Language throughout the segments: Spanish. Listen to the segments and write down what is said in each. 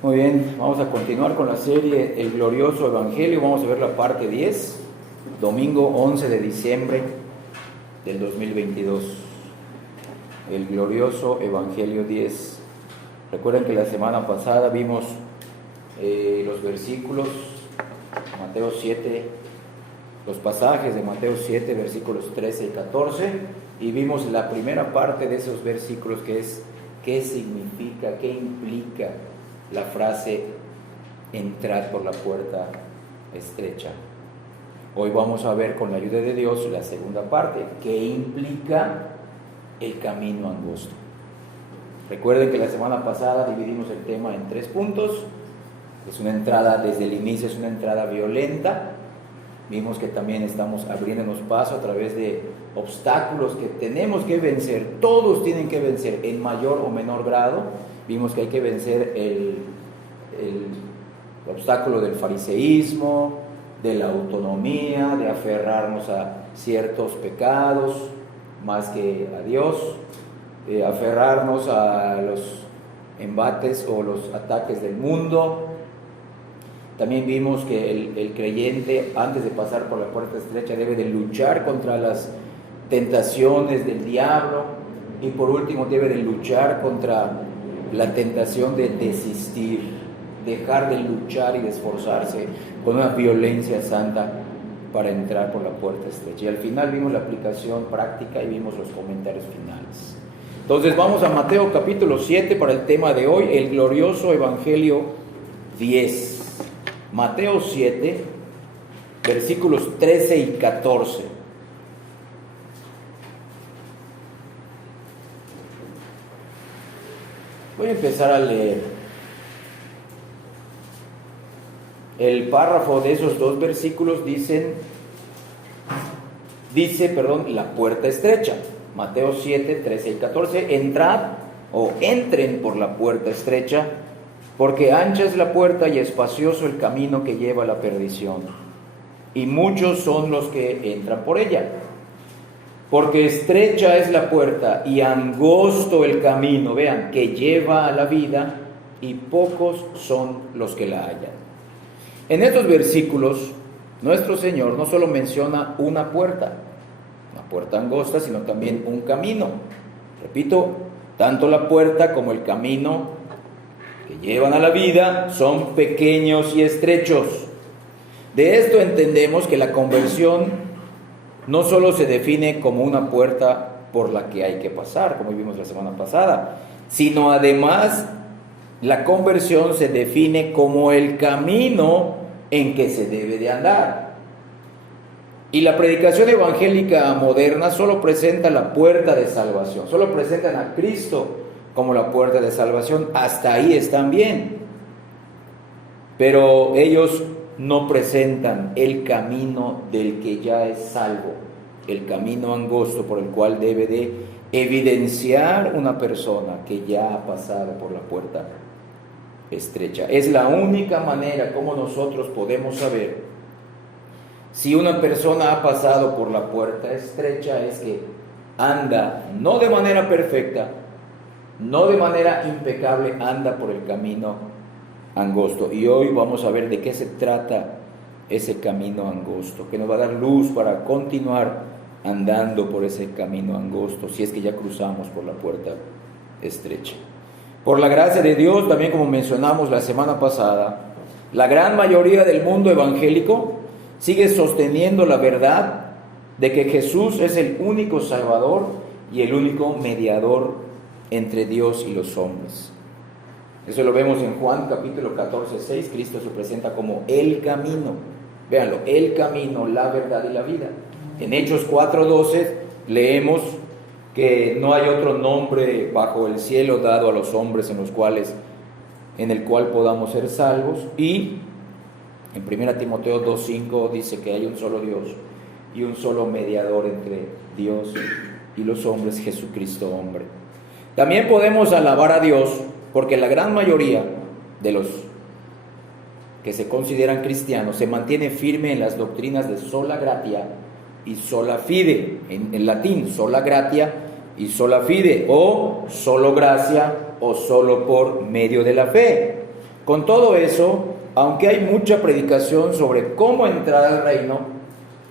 Muy bien, vamos a continuar con la serie El Glorioso Evangelio. Vamos a ver la parte 10, domingo 11 de diciembre del 2022. El Glorioso Evangelio 10. Recuerden que la semana pasada vimos los versículos, Mateo 7, los pasajes de Mateo 7, versículos 13 y 14, y vimos la primera parte de esos versículos, que es qué significa, qué implica la frase entrar por la puerta estrecha. Hoy vamos a ver, con la ayuda de Dios, la segunda parte, qué implica el camino angosto. Recuerden que la semana pasada dividimos el tema en 3 puntos. Es una entrada, desde el inicio es una entrada violenta. Vimos que también estamos abriéndonos paso a través de obstáculos que tenemos que vencer. Todos tienen que vencer en mayor o menor grado. Vimos que hay que vencer el obstáculo del fariseísmo, de la autonomía, de aferrarnos a ciertos pecados más que a Dios, aferrarnos a los embates o los ataques del mundo. También vimos que el creyente, antes de pasar por la puerta estrecha, debe de luchar contra las tentaciones del diablo, y por último debe de luchar contra la tentación de desistir, dejar de luchar y de esforzarse con una violencia santa para entrar por la puerta estrecha. Y al final vimos la aplicación práctica y vimos los comentarios finales. Entonces vamos a Mateo capítulo 7 para el tema de hoy, el glorioso Evangelio 10. Mateo 7, versículos 13 y 14. Voy a empezar a leer. El párrafo de esos 2 versículos dice, la puerta estrecha. Mateo 7, 13 y 14. Entrad o entren por la puerta estrecha, porque ancha es la puerta y espacioso el camino que lleva a la perdición, y muchos son los que entran por ella. Porque estrecha es la puerta y angosto el camino, vean, que lleva a la vida, y pocos son los que la hallan. En estos versículos, nuestro Señor no solo menciona una puerta angosta, sino también un camino. Repito, tanto la puerta como el camino que llevan a la vida son pequeños y estrechos. De esto entendemos que la conversión no solo se define como una puerta por la que hay que pasar, como vimos la semana pasada, sino además la conversión se define como el camino en que se debe de andar. Y la predicación evangélica moderna solo presenta la puerta de salvación, solo presentan a Cristo como la puerta de salvación. Hasta ahí están bien, pero ellos no presentan el camino del que ya es salvo, el camino angosto por el cual debe de evidenciar una persona que ya ha pasado por la puerta estrecha. Es la única manera como nosotros podemos saber si una persona ha pasado por la puerta estrecha, es que anda no de manera perfecta, no de manera impecable, anda por el camino angosto. Y hoy vamos a ver de qué se trata ese camino angosto, que nos va a dar luz para continuar andando por ese camino angosto, si es que ya cruzamos por la puerta estrecha. Por la gracia de Dios, también como mencionamos la semana pasada, la gran mayoría del mundo evangélico sigue sosteniendo la verdad de que Jesús es el único Salvador y el único mediador entre Dios y los hombres. Eso lo vemos en Juan capítulo 14, 6. Cristo se presenta como el camino. Véanlo, el camino, la verdad y la vida. En Hechos 4, 12 leemos que no hay otro nombre bajo el cielo dado a los hombres en el cual podamos ser salvos. Y en 1 Timoteo 2, 5 dice que hay un solo Dios y un solo mediador entre Dios y los hombres, Jesucristo hombre. También podemos alabar a Dios porque la gran mayoría de los que se consideran cristianos se mantiene firme en las doctrinas de sola gratia y sola fide, en latín, sola gratia y sola fide, o solo gracia o solo por medio de la fe. Con todo eso, aunque hay mucha predicación sobre cómo entrar al reino,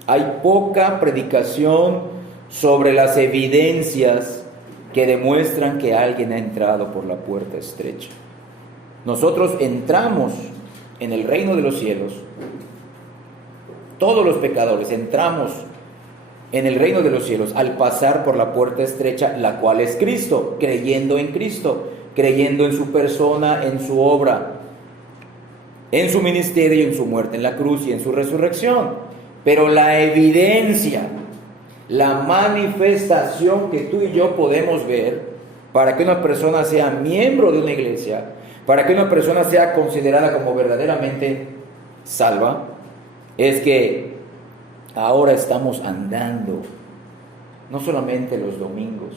hay poca predicación sobre las evidencias que demuestran que alguien ha entrado por la puerta estrecha. Nosotros entramos en el reino de los cielos, todos los pecadores entramos en el reino de los cielos al pasar por la puerta estrecha, la cual es Cristo, creyendo en Cristo, creyendo en su persona, en su obra, en su ministerio, en su muerte en la cruz y en su resurrección. Pero la evidencia, la manifestación que tú y yo podemos ver para que una persona sea miembro de una iglesia, para que una persona sea considerada como verdaderamente salva, es que ahora estamos andando, no solamente los domingos,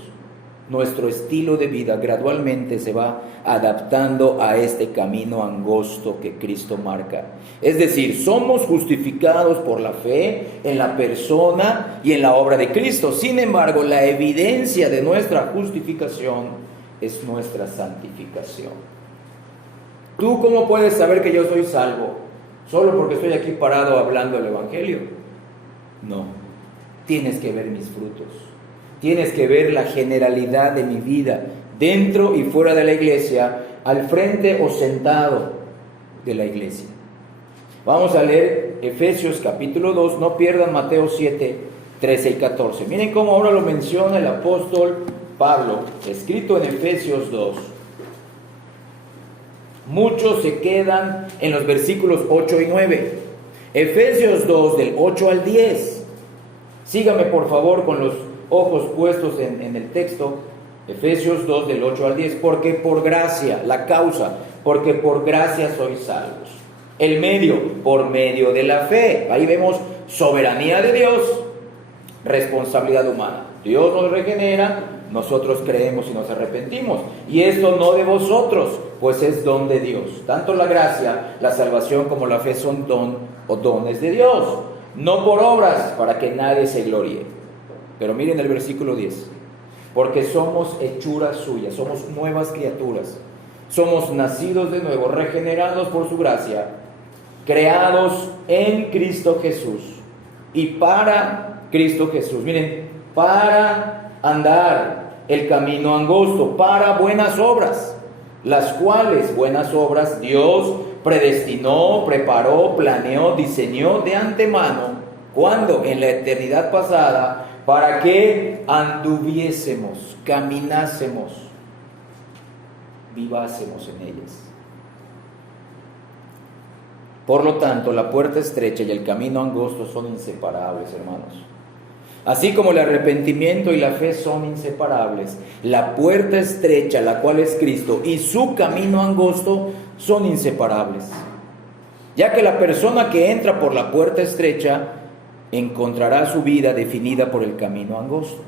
nuestro estilo de vida gradualmente se va adaptando a este camino angosto que Cristo marca. Es decir, somos justificados por la fe en la persona y en la obra de Cristo. Sin embargo, la evidencia de nuestra justificación es nuestra santificación. ¿Tú cómo puedes saber que yo soy salvo? ¿Solo porque estoy aquí parado hablando el Evangelio? No, tienes que ver mis frutos. Tienes que ver la generalidad de mi vida, dentro y fuera de la iglesia, al frente o sentado de la iglesia. Vamos a leer Efesios capítulo 2, no pierdan Mateo 7, 13 y 14. Miren cómo ahora lo menciona el apóstol Pablo, escrito en Efesios 2. Muchos se quedan en los versículos 8 y 9. Efesios 2, del 8 al 10. Sígame por favor con los ojos puestos en el texto. Efesios 2 del 8 al 10. Porque por gracia, la causa, porque por gracia sois salvos. El medio, por medio de la fe. Ahí vemos soberanía de Dios, responsabilidad humana. Dios nos regenera, nosotros creemos y nos arrepentimos. Y esto no de vosotros, pues es don de Dios. Tanto la gracia, la salvación como la fe son don o dones de Dios. No por obras, para que nadie se gloríe. Pero miren el versículo 10. Porque somos hechuras suyas, somos nuevas criaturas. Somos nacidos de nuevo, regenerados por su gracia, creados en Cristo Jesús. Y para Cristo Jesús. Miren, para andar el camino angosto, para buenas obras, las cuales buenas obras Dios predestinó, preparó, planeó, diseñó de antemano, cuando en la eternidad pasada, para que anduviésemos, caminásemos, vivásemos en ellas. Por lo tanto, la puerta estrecha y el camino angosto son inseparables, hermanos. Así como el arrepentimiento y la fe son inseparables, la puerta estrecha, la cual es Cristo, y su camino angosto son inseparables. Ya que la persona que entra por la puerta estrecha encontrará su vida definida por el camino angosto.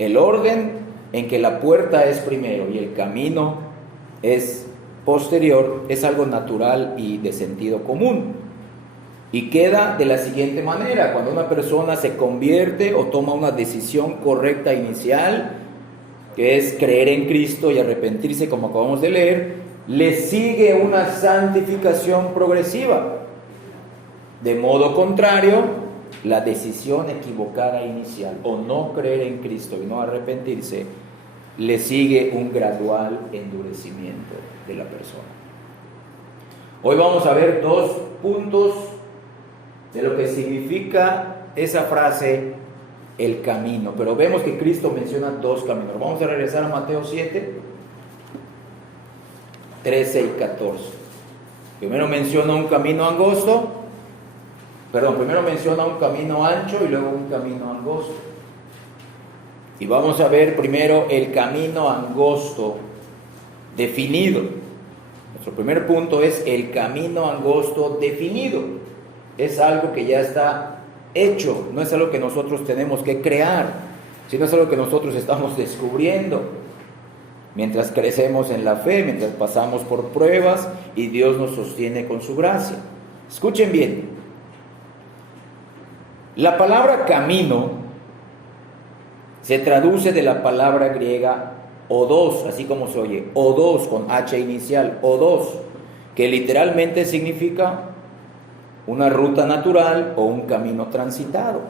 El orden en que la puerta es primero y el camino es posterior es algo natural y de sentido común. Y queda de la siguiente manera: cuando una persona se convierte o toma una decisión correcta inicial, que es creer en Cristo y arrepentirse, como acabamos de leer, le sigue una santificación progresiva. De modo contrario, la decisión equivocada inicial, o no creer en Cristo y no arrepentirse, le sigue un gradual endurecimiento de la persona. Hoy vamos a ver dos puntos de lo que significa esa frase, el camino. Pero vemos que Cristo menciona dos caminos. Vamos a regresar a Mateo 7, 13 y 14. Primero menciona un camino angosto. Primero menciona un camino ancho y luego un camino angosto. Y vamos a ver primero el camino angosto definido. Nuestro primer punto es el camino angosto definido. Es algo que ya está hecho, no es algo que nosotros tenemos que crear, sino es algo que nosotros estamos descubriendo mientras crecemos en la fe, mientras pasamos por pruebas y Dios nos sostiene con su gracia. Escuchen bien, la palabra camino se traduce de la palabra griega odos, así como se oye, odos con H inicial, odos, que literalmente significa una ruta natural o un camino transitado.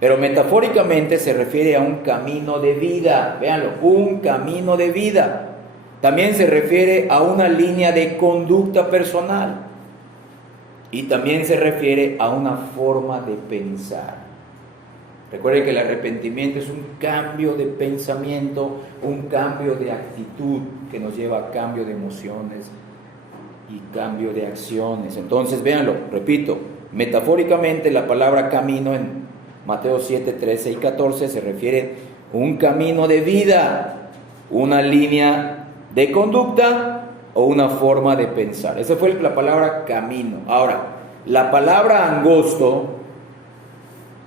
Pero metafóricamente se refiere a un camino de vida, véanlo, un camino de vida. También se refiere a una línea de conducta personal y también se refiere a una forma de pensar. Recuerden que el arrepentimiento es un cambio de pensamiento, un cambio de actitud que nos lleva a cambio de emociones y cambio de acciones. Entonces, véanlo, repito, metafóricamente la palabra camino en Mateo 7, 13 y 14 se refiere a un camino de vida, una línea de conducta o una forma de pensar. Esa fue la palabra camino. Ahora, la palabra angosto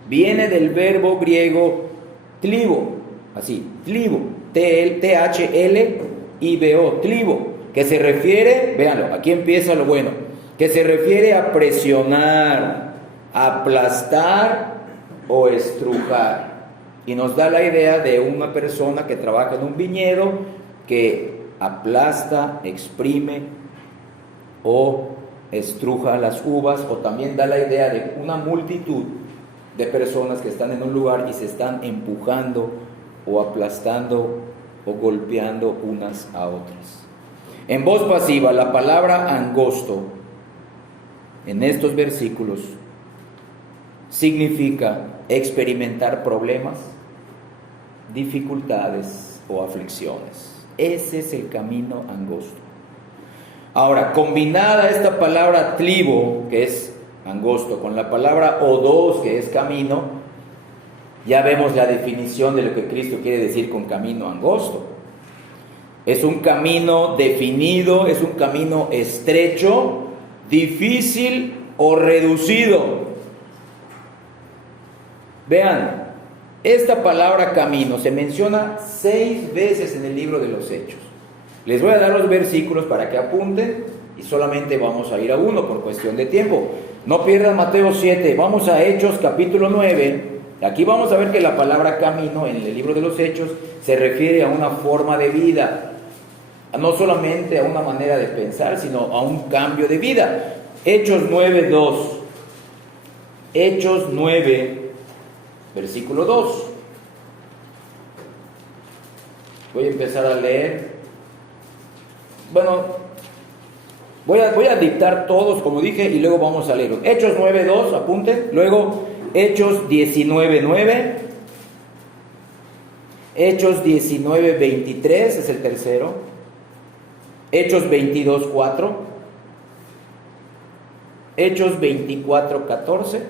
viene del verbo griego tlibo, así, tlibo, T-H-L-I-B-O, tlibo, que se refiere, véanlo, aquí empieza lo bueno, que se refiere a presionar, aplastar o estrujar. Y nos da la idea de una persona que trabaja en un viñedo, que aplasta, exprime o estruja las uvas, o también da la idea de una multitud de personas que están en un lugar y se están empujando o aplastando o golpeando unas a otras. En voz pasiva, la palabra angosto en estos versículos significa experimentar problemas, dificultades o aflicciones. Ese es el camino angosto. Ahora, combinada esta palabra tlibo, que es angosto, con la palabra odos, que es camino, ya vemos la definición de lo que Cristo quiere decir con camino angosto. Es un camino definido, es un camino estrecho, difícil o reducido. Vean, esta palabra camino se menciona 6 veces en el libro de los Hechos. Les voy a dar los versículos para que apunten y solamente vamos a ir a uno por cuestión de tiempo. No pierdan Mateo 7, vamos a Hechos capítulo 9. Aquí vamos a ver que la palabra camino en el libro de los Hechos se refiere a una forma de vida, no solamente a una manera de pensar, sino a un cambio de vida. Hechos 9:2. Hechos 9, versículo 2. Voy a empezar a leer. Bueno, voy a dictar todos, como dije, y luego vamos a leer. Hechos 9:2, apunten. Luego, Hechos 19:9. Hechos 19:23 es el tercero. Hechos 22:4. Hechos 24:14.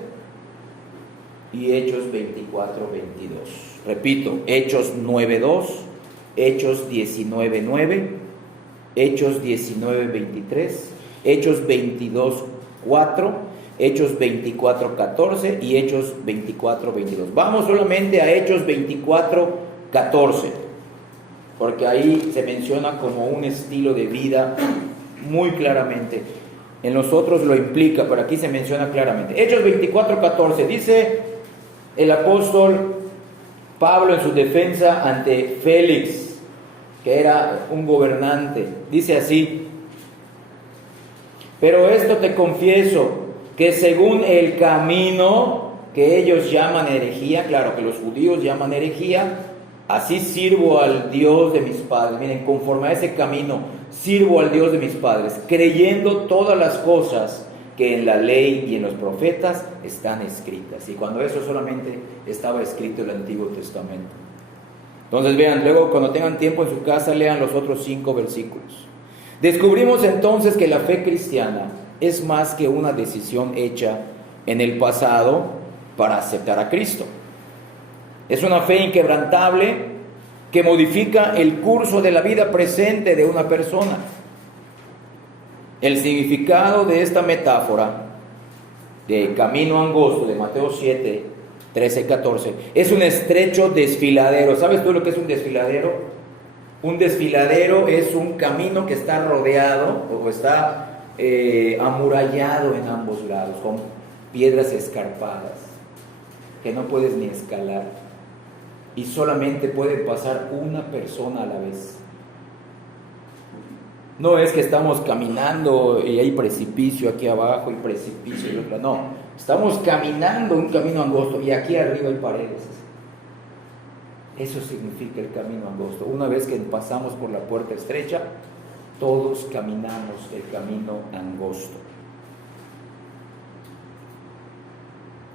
Y Hechos 24:22. Repito, Hechos 9:2. Hechos 19:9. Hechos 19:23, Hechos 22:4, Hechos 24:14 y Hechos 24:22. Vamos solamente a Hechos 24:14, porque ahí se menciona como un estilo de vida muy claramente. En los otros lo implica, pero aquí se menciona claramente. Hechos 24:14 dice el apóstol Pablo en su defensa ante Félix, que era un gobernante, dice así: pero esto te confieso, que según el camino que ellos llaman herejía, claro que los judíos llaman herejía, así sirvo al Dios de mis padres. Miren, conforme a ese camino sirvo al Dios de mis padres, creyendo todas las cosas que en la ley y en los profetas están escritas. Y cuando eso solamente estaba escrito en el Antiguo Testamento. Entonces vean, luego cuando tengan tiempo en su casa lean los otros 5 versículos. Descubrimos entonces que la fe cristiana es más que una decisión hecha en el pasado para aceptar a Cristo. Es una fe inquebrantable que modifica el curso de la vida presente de una persona. El significado de esta metáfora de camino angosto de Mateo 7, 13 y 14, es un estrecho desfiladero. ¿Sabes tú lo que es un desfiladero? Un desfiladero es un camino que está rodeado o está amurallado en ambos lados, con piedras escarpadas, que no puedes ni escalar, y solamente puede pasar una persona a la vez. No es que estamos caminando y hay precipicio aquí abajo y precipicio y otro. No, estamos caminando un camino angosto y aquí arriba hay paredes. Eso significa el camino angosto. Una vez que pasamos por la puerta estrecha, todos caminamos el camino angosto.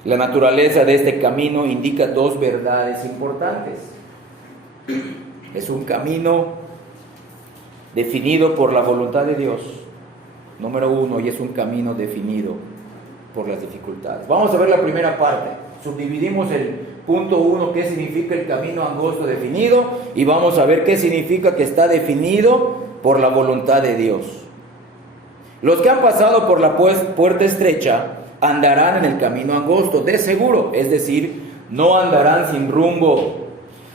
La naturaleza de este camino indica dos verdades importantes. Es un camino definido por la voluntad de Dios, número uno, y es un camino definido por las dificultades. Vamos a ver la primera parte. Subdividimos el punto 1, qué significa el camino angosto definido, y vamos a ver qué significa que está definido por la voluntad de Dios. Los que han pasado por la puerta estrecha andarán en el camino angosto, de seguro, es decir, no andarán sin rumbo,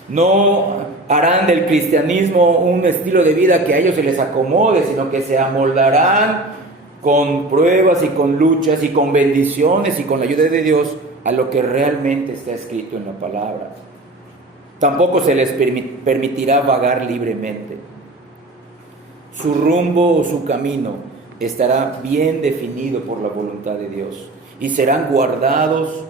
no harán del cristianismo un estilo de vida que a ellos se les acomode, sino que se amoldarán con pruebas y con luchas y con bendiciones y con la ayuda de Dios a lo que realmente está escrito en la palabra. Tampoco se les permitirá vagar libremente. Su rumbo o su camino estará bien definido por la voluntad de Dios y serán guardados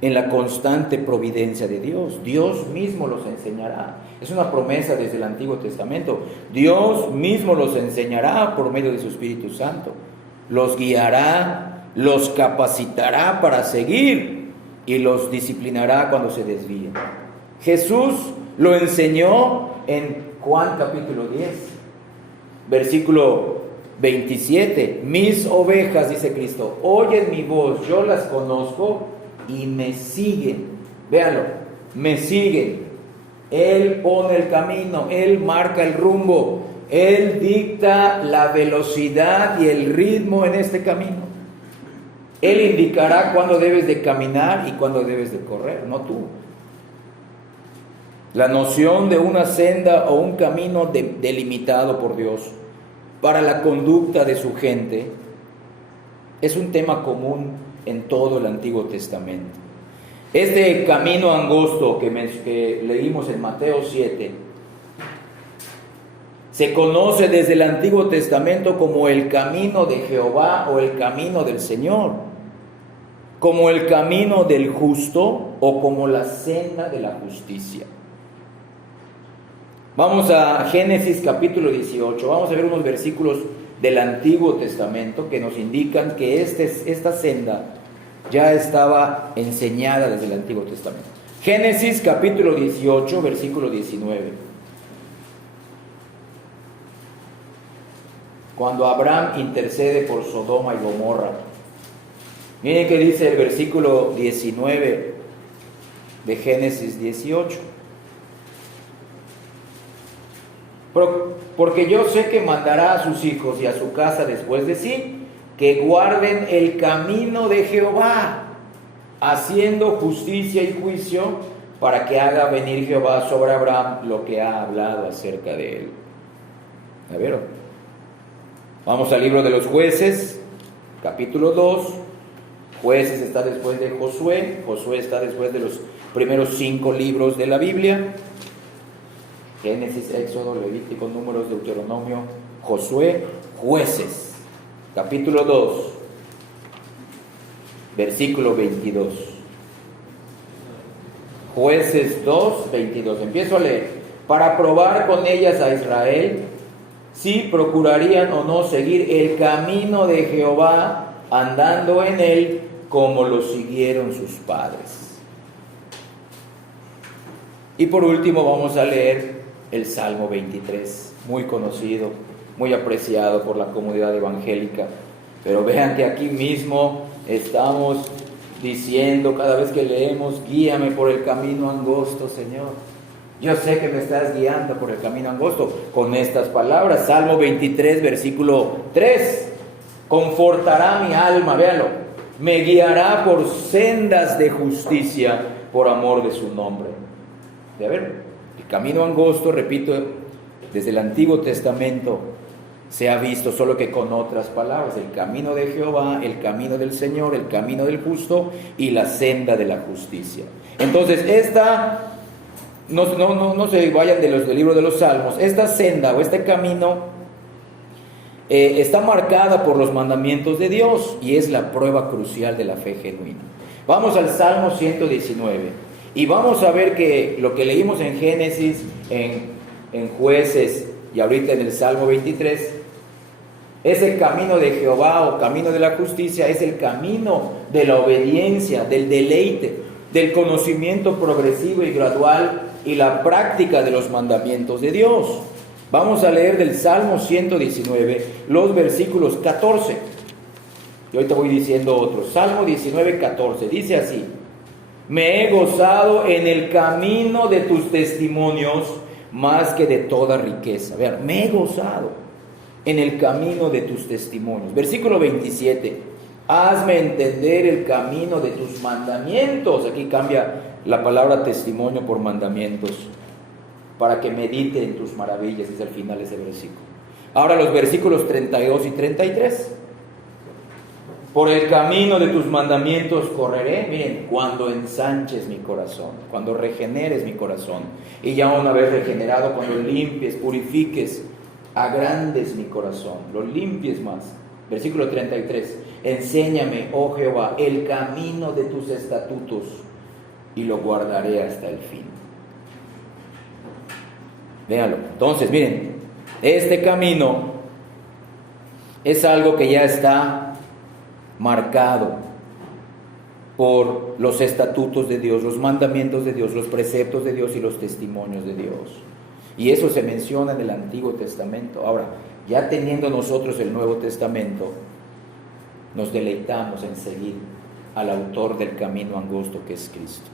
en la constante providencia de Dios. Dios mismo los enseñará. Es una promesa desde el Antiguo Testamento. Dios mismo los enseñará por medio de su Espíritu Santo. Los guiará, los capacitará para seguir y los disciplinará cuando se desvíen. Jesús lo enseñó en Juan capítulo 10, versículo 27. Mis ovejas, dice Cristo, oyen mi voz, yo las conozco y me siguen. Véanlo, me siguen. Él pone el camino, Él marca el rumbo, Él dicta la velocidad y el ritmo en este camino. Él indicará cuándo debes de caminar y cuándo debes de correr, no tú. La noción de una senda o un camino delimitado por Dios para la conducta de su gente es un tema común en todo el Antiguo Testamento. Este camino angosto que leímos en Mateo 7 se conoce desde el Antiguo Testamento como el camino de Jehová o el camino del Señor, como el camino del justo o como la senda de la justicia. Vamos a Génesis capítulo 18, vamos a ver unos versículos del Antiguo Testamento que nos indican que esta senda ya estaba enseñada desde el Antiguo Testamento. Génesis capítulo 18, versículo 19. Cuando Abraham intercede por Sodoma y Gomorra. Miren qué dice el versículo 19 de Génesis 18. Porque yo sé que mandará a sus hijos y a su casa después de sí, que guarden el camino de Jehová, haciendo justicia y juicio, para que haga venir Jehová sobre Abraham lo que ha hablado acerca de él. ¿Ya vieron? Vamos al libro de los Jueces, capítulo 2. Jueces está después de Josué. Josué está después de los primeros 5 libros de la Biblia. Génesis, Éxodo, Levítico, Números, Deuteronomio, Josué, Jueces, capítulo 2, versículo 22. Jueces 2, 22. Empiezo a leer. Para probar con ellas a Israel si procurarían o no seguir el camino de Jehová, andando en él como lo siguieron sus padres. Y por último vamos a leer el Salmo 23, muy conocido, muy apreciado por la comunidad evangélica. Pero vean que aquí mismo estamos diciendo cada vez que leemos, guíame por el camino angosto, Señor. Yo sé que me estás guiando por el camino angosto con estas palabras. Salmo 23, versículo 3. Confortará mi alma, véanlo. Me guiará por sendas de justicia por amor de su nombre. ¿De ver? El camino angosto, repito, desde el Antiguo Testamento se ha visto, solo que con otras palabras: el camino de Jehová, el camino del Señor, el camino del justo y la senda de la justicia. Entonces, no se vayan del libro de los Salmos. Esta senda o este camino está marcada por los mandamientos de Dios y es la prueba crucial de la fe genuina. Vamos al Salmo 119 y vamos a ver que lo que leímos en Génesis, en Jueces y ahorita en el Salmo 23, ese camino de Jehová o camino de la justicia es el camino de la obediencia, del deleite, del conocimiento progresivo y gradual y la práctica de los mandamientos de Dios. Vamos a leer del Salmo 119 los versículos 14. Y ahorita voy diciendo otros. Salmo 19, 14. Dice así: me he gozado en el camino de tus testimonios más que de toda riqueza. Vean, me he gozado en el camino de tus testimonios. Versículo 27. Hazme entender el camino de tus mandamientos. Aquí cambia la palabra testimonio por mandamientos. Para que medite en tus maravillas, es al final ese versículo. Ahora los versículos 32 y 33. Por el camino de tus mandamientos correré, miren, cuando ensanches mi corazón, cuando regeneres mi corazón. Y ya una vez regenerado, cuando limpies, purifiques, agrandes mi corazón, lo limpies más. Versículo 33. Enséñame, oh Jehová, el camino de tus estatutos y lo guardaré hasta el fin. Véanlo. Entonces, miren, este camino es algo que ya está marcado por los estatutos de Dios, los mandamientos de Dios, los preceptos de Dios y los testimonios de Dios. Y eso se menciona en el Antiguo Testamento. Ahora, ya teniendo nosotros el Nuevo Testamento, nos deleitamos en seguir al autor del camino angosto que es Cristo.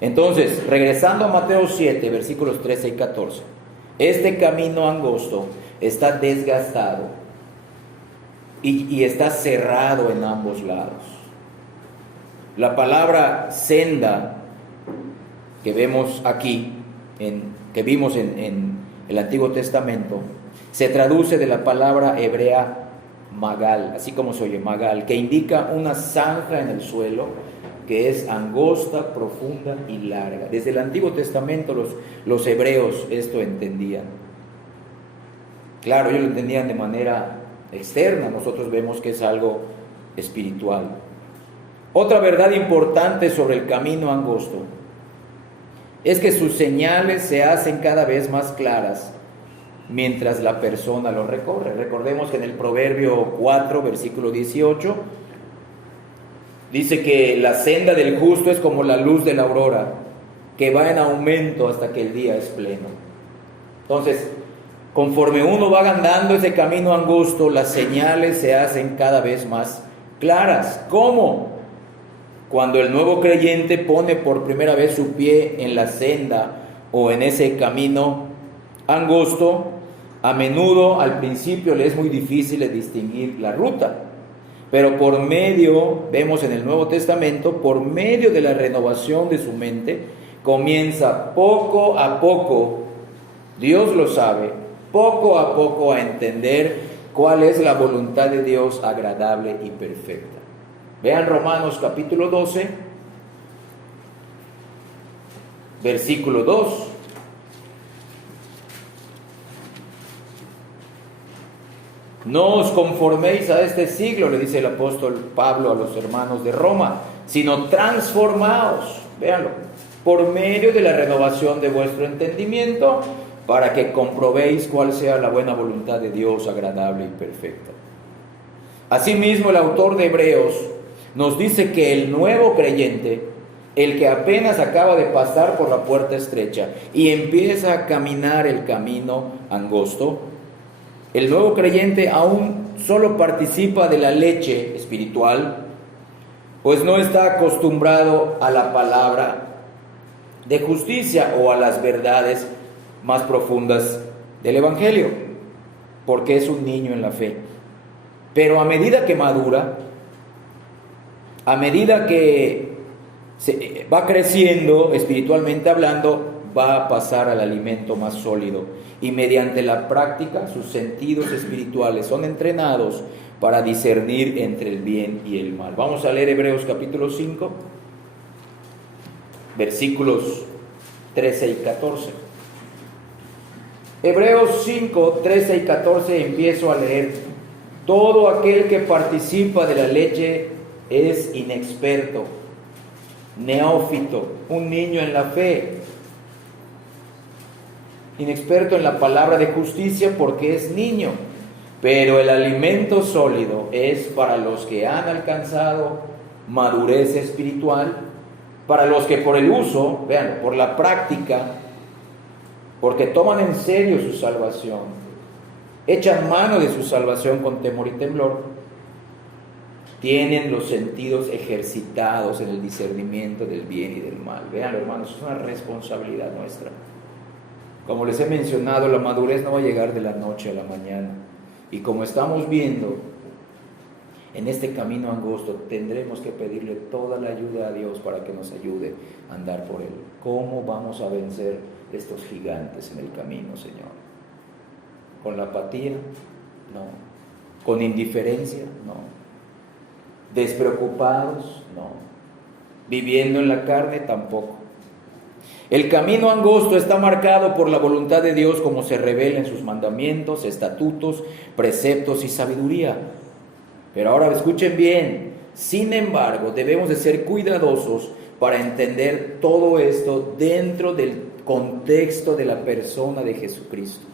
Entonces, regresando a Mateo 7, versículos 13 y 14, este camino angosto está desgastado y está cerrado en ambos lados. La palabra senda que vemos aquí, que vimos en el Antiguo Testamento, se traduce de la palabra hebrea magal, así como se oye, magal, que indica una zanja en el suelo que es angosta, profunda y larga. Desde el Antiguo Testamento los hebreos esto entendían. Claro, ellos lo entendían de manera externa, nosotros vemos que es algo espiritual. Otra verdad importante sobre el camino angosto es que sus señales se hacen cada vez más claras mientras la persona lo recorre. Recordemos que en el Proverbio 4, versículo 18, dice que la senda del justo es como la luz de la aurora, que va en aumento hasta que el día es pleno. Entonces, conforme uno va andando ese camino angosto, las señales se hacen cada vez más claras. ¿Cómo? Cuando el nuevo creyente pone por primera vez su pie en la senda o en ese camino angosto, a menudo al principio le es muy difícil de distinguir la ruta. Pero por medio, vemos en el Nuevo Testamento, por medio de la renovación de su mente, comienza poco a poco, Dios lo sabe, poco a poco a entender cuál es la voluntad de Dios agradable y perfecta. Vean Romanos capítulo 12, versículo 2. No os conforméis a este siglo, le dice el apóstol Pablo a los hermanos de Roma, sino transformaos, véanlo, por medio de la renovación de vuestro entendimiento, para que comprobéis cuál sea la buena voluntad de Dios agradable y perfecta. Asimismo, el autor de Hebreos nos dice que el nuevo creyente, el que apenas acaba de pasar por la puerta estrecha y empieza a caminar el camino angosto, el nuevo creyente aún solo participa de la leche espiritual, pues no está acostumbrado a la palabra de justicia o a las verdades más profundas del Evangelio, porque es un niño en la fe. Pero a medida que madura, a medida que va creciendo espiritualmente hablando, va a pasar al alimento más sólido, y mediante la práctica sus sentidos espirituales son entrenados para discernir entre el bien y el mal. Vamos a leer Hebreos capítulo 5, versículos 13 y 14. Hebreos 5, 13 y 14 empiezo a leer. Todo aquel que participa de la leche es inexperto, neófito, un niño en la fe, inexperto en la palabra de justicia porque es niño, pero el alimento sólido es para los que han alcanzado madurez espiritual, para los que por el uso, vean, por la práctica, porque toman en serio su salvación, echan mano de su salvación con temor y temblor, tienen los sentidos ejercitados en el discernimiento del bien y del mal. Vean, hermanos, es una responsabilidad nuestra. Como les he mencionado, la madurez no va a llegar de la noche a la mañana. Y como estamos viendo, en este camino angosto tendremos que pedirle toda la ayuda a Dios para que nos ayude a andar por él. ¿Cómo vamos a vencer estos gigantes en el camino, Señor? ¿Con la apatía? No. ¿Con indiferencia? No. ¿Despreocupados? No. ¿Viviendo en la carne? Tampoco. El camino angosto está marcado por la voluntad de Dios como se revela en sus mandamientos, estatutos, preceptos y sabiduría. Pero ahora escuchen bien, sin embargo, debemos de ser cuidadosos para entender todo esto dentro del contexto de la persona de Jesucristo.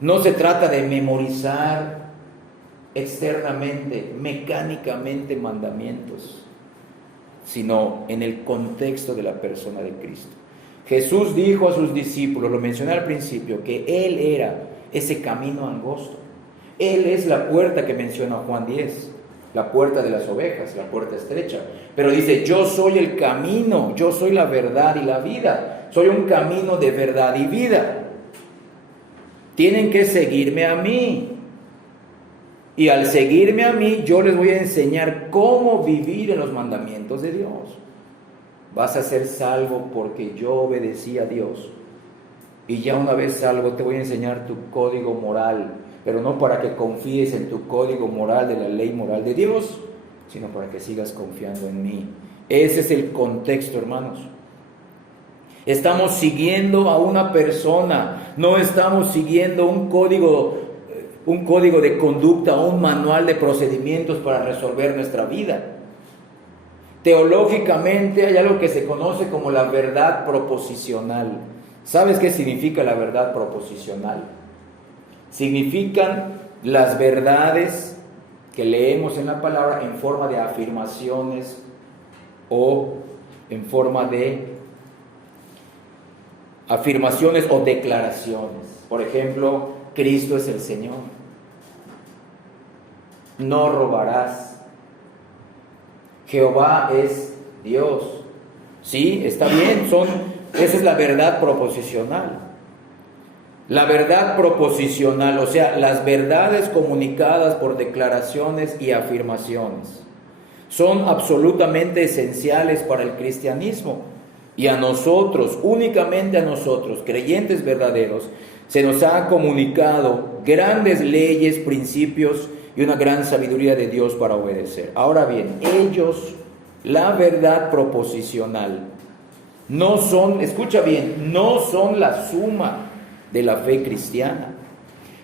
No se trata de memorizar externamente, mecánicamente mandamientos, sino en el contexto de la persona de Cristo. Jesús dijo a sus discípulos, lo mencioné al principio, que Él era ese camino angosto. Él es la puerta que menciona Juan 10, la puerta de las ovejas, la puerta estrecha. Pero dice, yo soy el camino, yo soy la verdad y la vida. Soy un camino de verdad y vida. Tienen que seguirme a mí. Y al seguirme a mí, yo les voy a enseñar cómo vivir en los mandamientos de Dios. Vas a ser salvo porque yo obedecí a Dios. Y ya una vez salvo, te voy a enseñar tu código moral, pero no para que confíes en tu código moral de la ley moral de Dios, sino para que sigas confiando en mí. Ese es el contexto, hermanos. Estamos siguiendo a una persona, no estamos siguiendo un código de conducta, un manual de procedimientos para resolver nuestra vida. Teológicamente hay algo que se conoce como la verdad proposicional. ¿Sabes qué significa la verdad proposicional? Significan las verdades que leemos en la palabra en forma de afirmaciones o en forma de afirmaciones o declaraciones. Por ejemplo, Cristo es el Señor. No robarás. Jehová es Dios. Sí, está bien, esa es la verdad proposicional. La verdad proposicional, o sea, las verdades comunicadas por declaraciones y afirmaciones, son absolutamente esenciales para el cristianismo. Y a nosotros, únicamente a nosotros, creyentes verdaderos, se nos ha comunicado grandes leyes, principios y una gran sabiduría de Dios para obedecer. Ahora bien, ellos, la verdad proposicional, no son, escucha bien, no son la suma de la fe cristiana.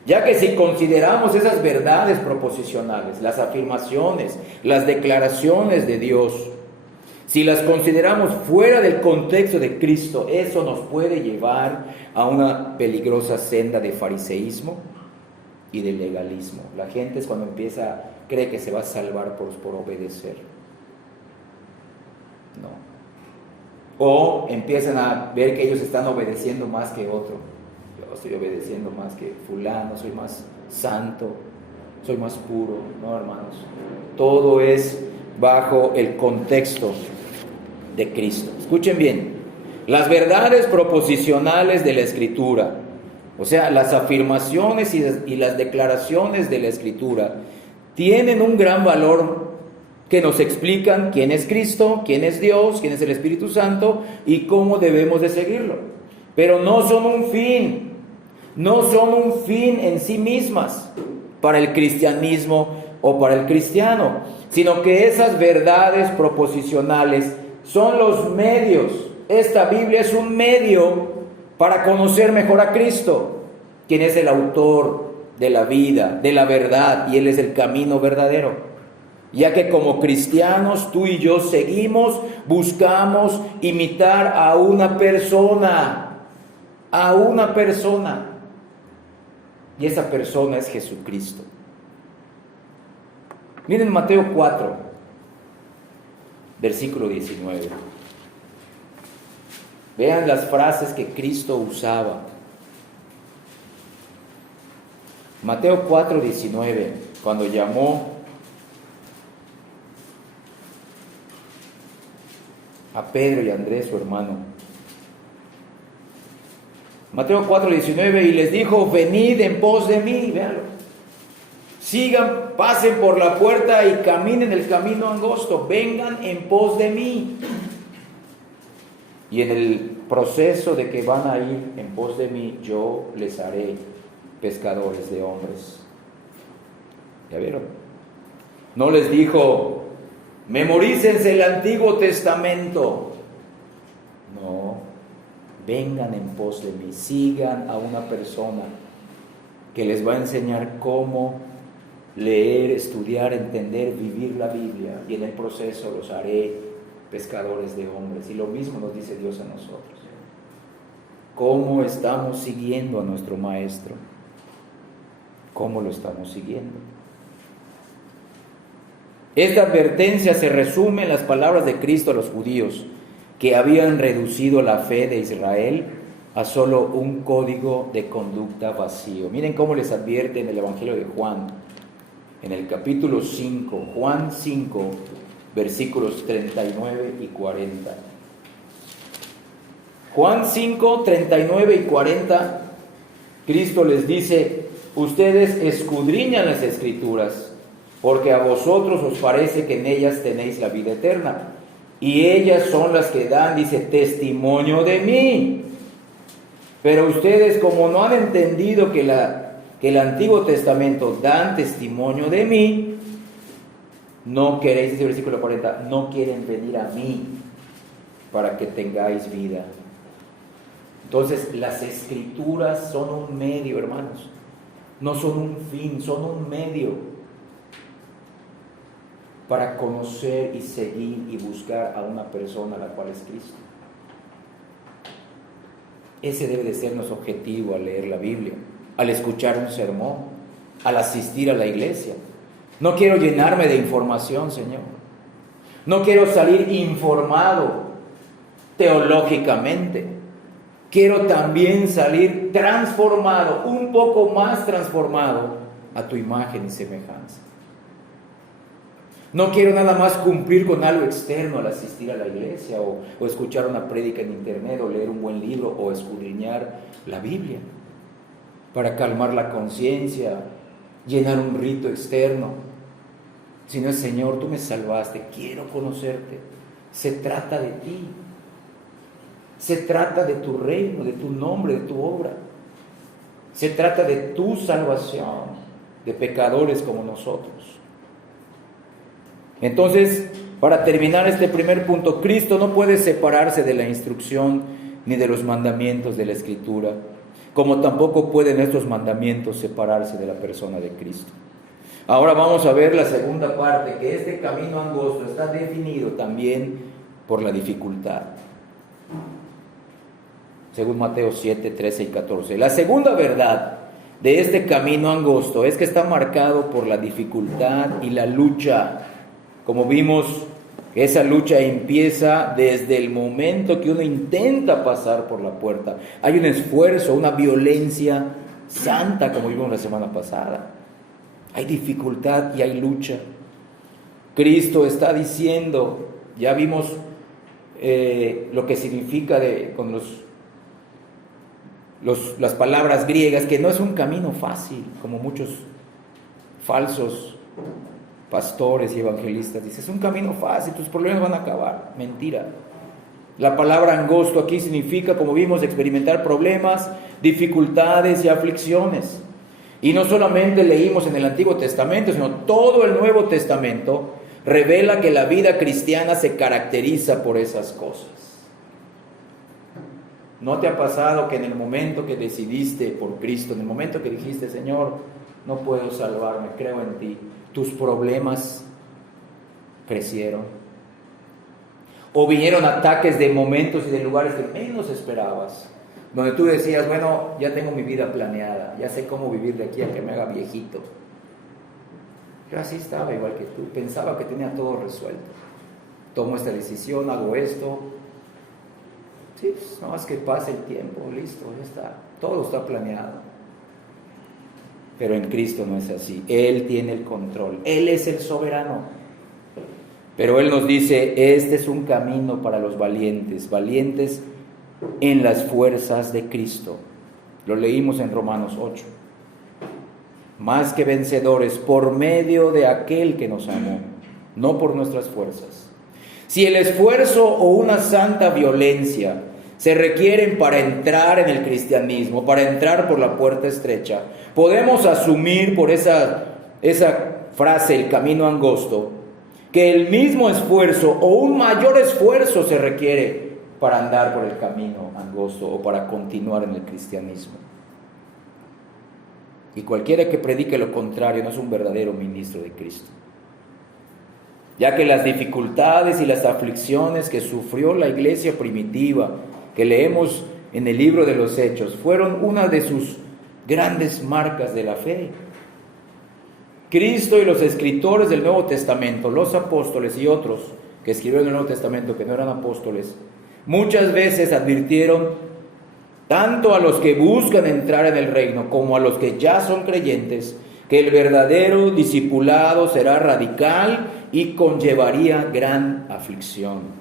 Ya que si consideramos esas verdades proposicionales, las afirmaciones, las declaraciones de Dios, si las consideramos fuera del contexto de Cristo, eso nos puede llevar a una peligrosa senda de fariseísmo y de legalismo. La gente es cuando cree que se va a salvar por obedecer. No. O empiezan a ver que ellos están obedeciendo más que otro. Yo estoy obedeciendo más que fulano, soy más santo, soy más puro. No, hermanos. Todo es bajo el contexto de Cristo. Escuchen bien. Las verdades proposicionales de la Escritura, o sea, las afirmaciones y las declaraciones de la Escritura, tienen un gran valor que nos explican quién es Cristo, quién es Dios, quién es el Espíritu Santo y cómo debemos de seguirlo. Pero no son un fin en sí mismas para el cristianismo o para el cristiano, sino que esas verdades proposicionales son los medios. Esta Biblia es un medio para conocer mejor a Cristo. quien es el autor de la vida, de la verdad, y Él es el camino verdadero. Ya que como cristianos, tú y yo buscamos imitar a una persona, y esa persona es Jesucristo. Miren Mateo 4, versículo 19. Vean las frases que Cristo usaba. Mateo 4, 19, cuando llamó a Pedro y a Andrés, su hermano. Mateo 4, 19, y les dijo: venid en pos de mí, véanlo. Sigan, pasen por la puerta y caminen el camino angosto, vengan en pos de mí. Y en el proceso de que van a ir en pos de mí, yo les haré pescadores de hombres. ¿Ya vieron? No les dijo: memorícense el Antiguo Testamento. No, vengan en pos de mí, sigan a una persona que les va a enseñar cómo leer, estudiar, entender, vivir la Biblia, y en el proceso los haré pescadores de hombres. Y lo mismo nos dice Dios a nosotros. ¿Cómo estamos siguiendo a nuestro Maestro? ¿Cómo lo estamos siguiendo? Esta advertencia se resume en las palabras de Cristo a los judíos, que habían reducido la fe de Israel a solo un código de conducta vacío. Miren cómo les advierte en el Evangelio de Juan, en el capítulo 5, Juan 5, versículos 39 y 40. Juan 5, 39 y 40, Cristo les dice: ustedes escudriñan las Escrituras, porque a vosotros os parece que en ellas tenéis la vida eterna, y ellas son las que dan, dice, testimonio de mí. Pero ustedes, como no han entendido que el Antiguo Testamento dan testimonio de mí, no queréis, dice el versículo 40, no quieren venir a mí para que tengáis vida. Entonces, las Escrituras son un medio, hermanos, no son un fin, son un medio para conocer y seguir y buscar a una persona, la cual es Cristo. Ese debe de ser nuestro objetivo al leer la Biblia, al escuchar un sermón, al asistir a la iglesia. No quiero llenarme de información, Señor. No quiero salir informado teológicamente. Quiero también salir transformado, un poco más transformado a tu imagen y semejanza. No quiero nada más cumplir con algo externo al asistir a la iglesia o escuchar una prédica en internet o leer un buen libro o escudriñar la Biblia para calmar la conciencia, llenar un rito externo. Sino, Señor, tú me salvaste, quiero conocerte. Se trata de ti. Se trata de tu reino, de tu nombre, de tu obra. Se trata de tu salvación de pecadores como nosotros. Entonces, para terminar este primer punto, Cristo no puede separarse de la instrucción ni de los mandamientos de la Escritura, como tampoco pueden estos mandamientos separarse de la persona de Cristo. Ahora vamos a ver la segunda parte, que este camino angosto está definido también por la dificultad. Según Mateo 7, 13 y 14. La segunda verdad de este camino angosto es que está marcado por la dificultad y la lucha. Como vimos, esa lucha empieza desde el momento que uno intenta pasar por la puerta. Hay un esfuerzo, una violencia santa, como vimos la semana pasada. Hay dificultad y hay lucha. Cristo está diciendo, ya vimos lo que significa con las palabras griegas, que no es un camino fácil, como muchos falsos pastores y evangelistas dicen, es un camino fácil, tus problemas van a acabar. Mentira. La palabra angosto aquí significa, como vimos, experimentar problemas, dificultades y aflicciones. Y no solamente leímos en el Antiguo Testamento, sino todo el Nuevo Testamento revela que la vida cristiana se caracteriza por esas cosas. ¿No te ha pasado que en el momento que decidiste por Cristo, en el momento que dijiste, Señor, no puedo salvarme, creo en ti, tus problemas crecieron? O vinieron ataques de momentos y de lugares que menos esperabas, donde tú decías, bueno, ya tengo mi vida planeada, ya sé cómo vivir de aquí a que me haga viejito. Yo así estaba igual que tú, pensaba que tenía todo resuelto. Tomo esta decisión, hago esto. Sí, pues, no más que pase el tiempo, listo, ya está. Todo está planeado. Pero en Cristo no es así. Él tiene el control. Él es el soberano. Pero Él nos dice, este es un camino para los valientes, valientes en las fuerzas de Cristo. Lo leímos en Romanos 8. Más que vencedores por medio de aquel que nos amó, no por nuestras fuerzas. Si el esfuerzo o una santa violencia se requieren para entrar en el cristianismo, para entrar por la puerta estrecha, podemos asumir por esa frase, el camino angosto, que el mismo esfuerzo o un mayor esfuerzo se requiere para andar por el camino angosto o para continuar en el cristianismo. Y cualquiera que predique lo contrario no es un verdadero ministro de Cristo, ya que las dificultades y las aflicciones que sufrió la iglesia primitiva, que leemos en el libro de los Hechos, fueron una de sus grandes marcas de la fe. Cristo y los escritores del Nuevo Testamento, los apóstoles y otros que escribieron el Nuevo Testamento que no eran apóstoles, muchas veces advirtieron tanto a los que buscan entrar en el reino como a los que ya son creyentes, que el verdadero discipulado será radical y conllevaría gran aflicción.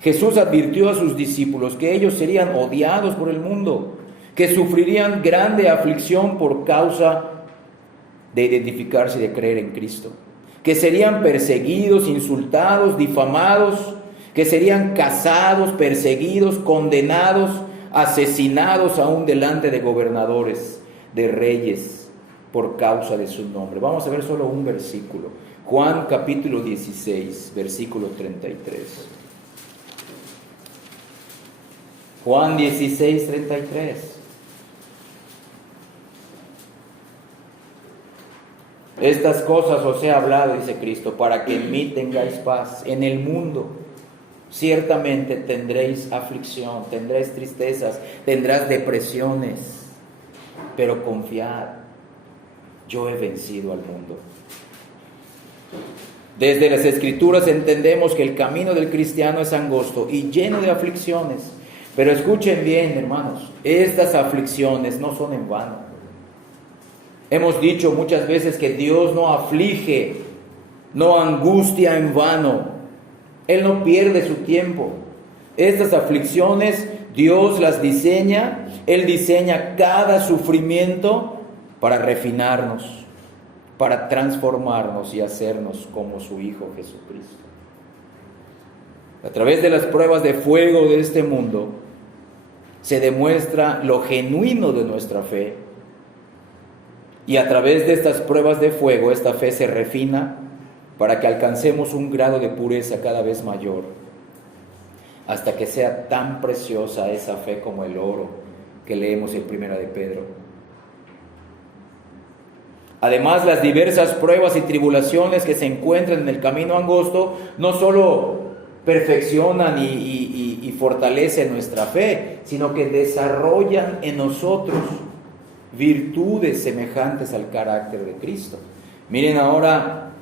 Jesús advirtió a sus discípulos que ellos serían odiados por el mundo, que sufrirían grande aflicción por causa de identificarse y de creer en Cristo, que serían perseguidos, insultados, difamados, que serían cazados, perseguidos, condenados, asesinados aún delante de gobernadores, de reyes, por causa de su nombre. Vamos a ver solo un versículo. Juan capítulo 16, versículo 33. Juan 16, 33. Estas cosas os he hablado, dice Cristo, para que en mí tengáis paz. En el mundo ciertamente tendréis aflicción, tendréis tristezas, tendrás depresiones, pero confiad, yo he vencido al mundo. Desde las Escrituras entendemos que el camino del cristiano es angosto y lleno de aflicciones, pero escuchen bien, hermanos, estas aflicciones no son en vano. Hemos dicho muchas veces que Dios no aflige, no angustia en vano. Él no pierde su tiempo. Estas aflicciones Dios las diseña. Él diseña cada sufrimiento para refinarnos, para transformarnos y hacernos como su Hijo Jesucristo. A través de las pruebas de fuego de este mundo se demuestra lo genuino de nuestra fe. Y a través de estas pruebas de fuego, esta fe se refina para que alcancemos un grado de pureza cada vez mayor, hasta que sea tan preciosa esa fe como el oro que leemos en Primera de Pedro. Además, las diversas pruebas y tribulaciones que se encuentran en el camino angosto no solo perfeccionan y fortalecen nuestra fe, sino que desarrollan en nosotros virtudes semejantes al carácter de Cristo. Miren ahora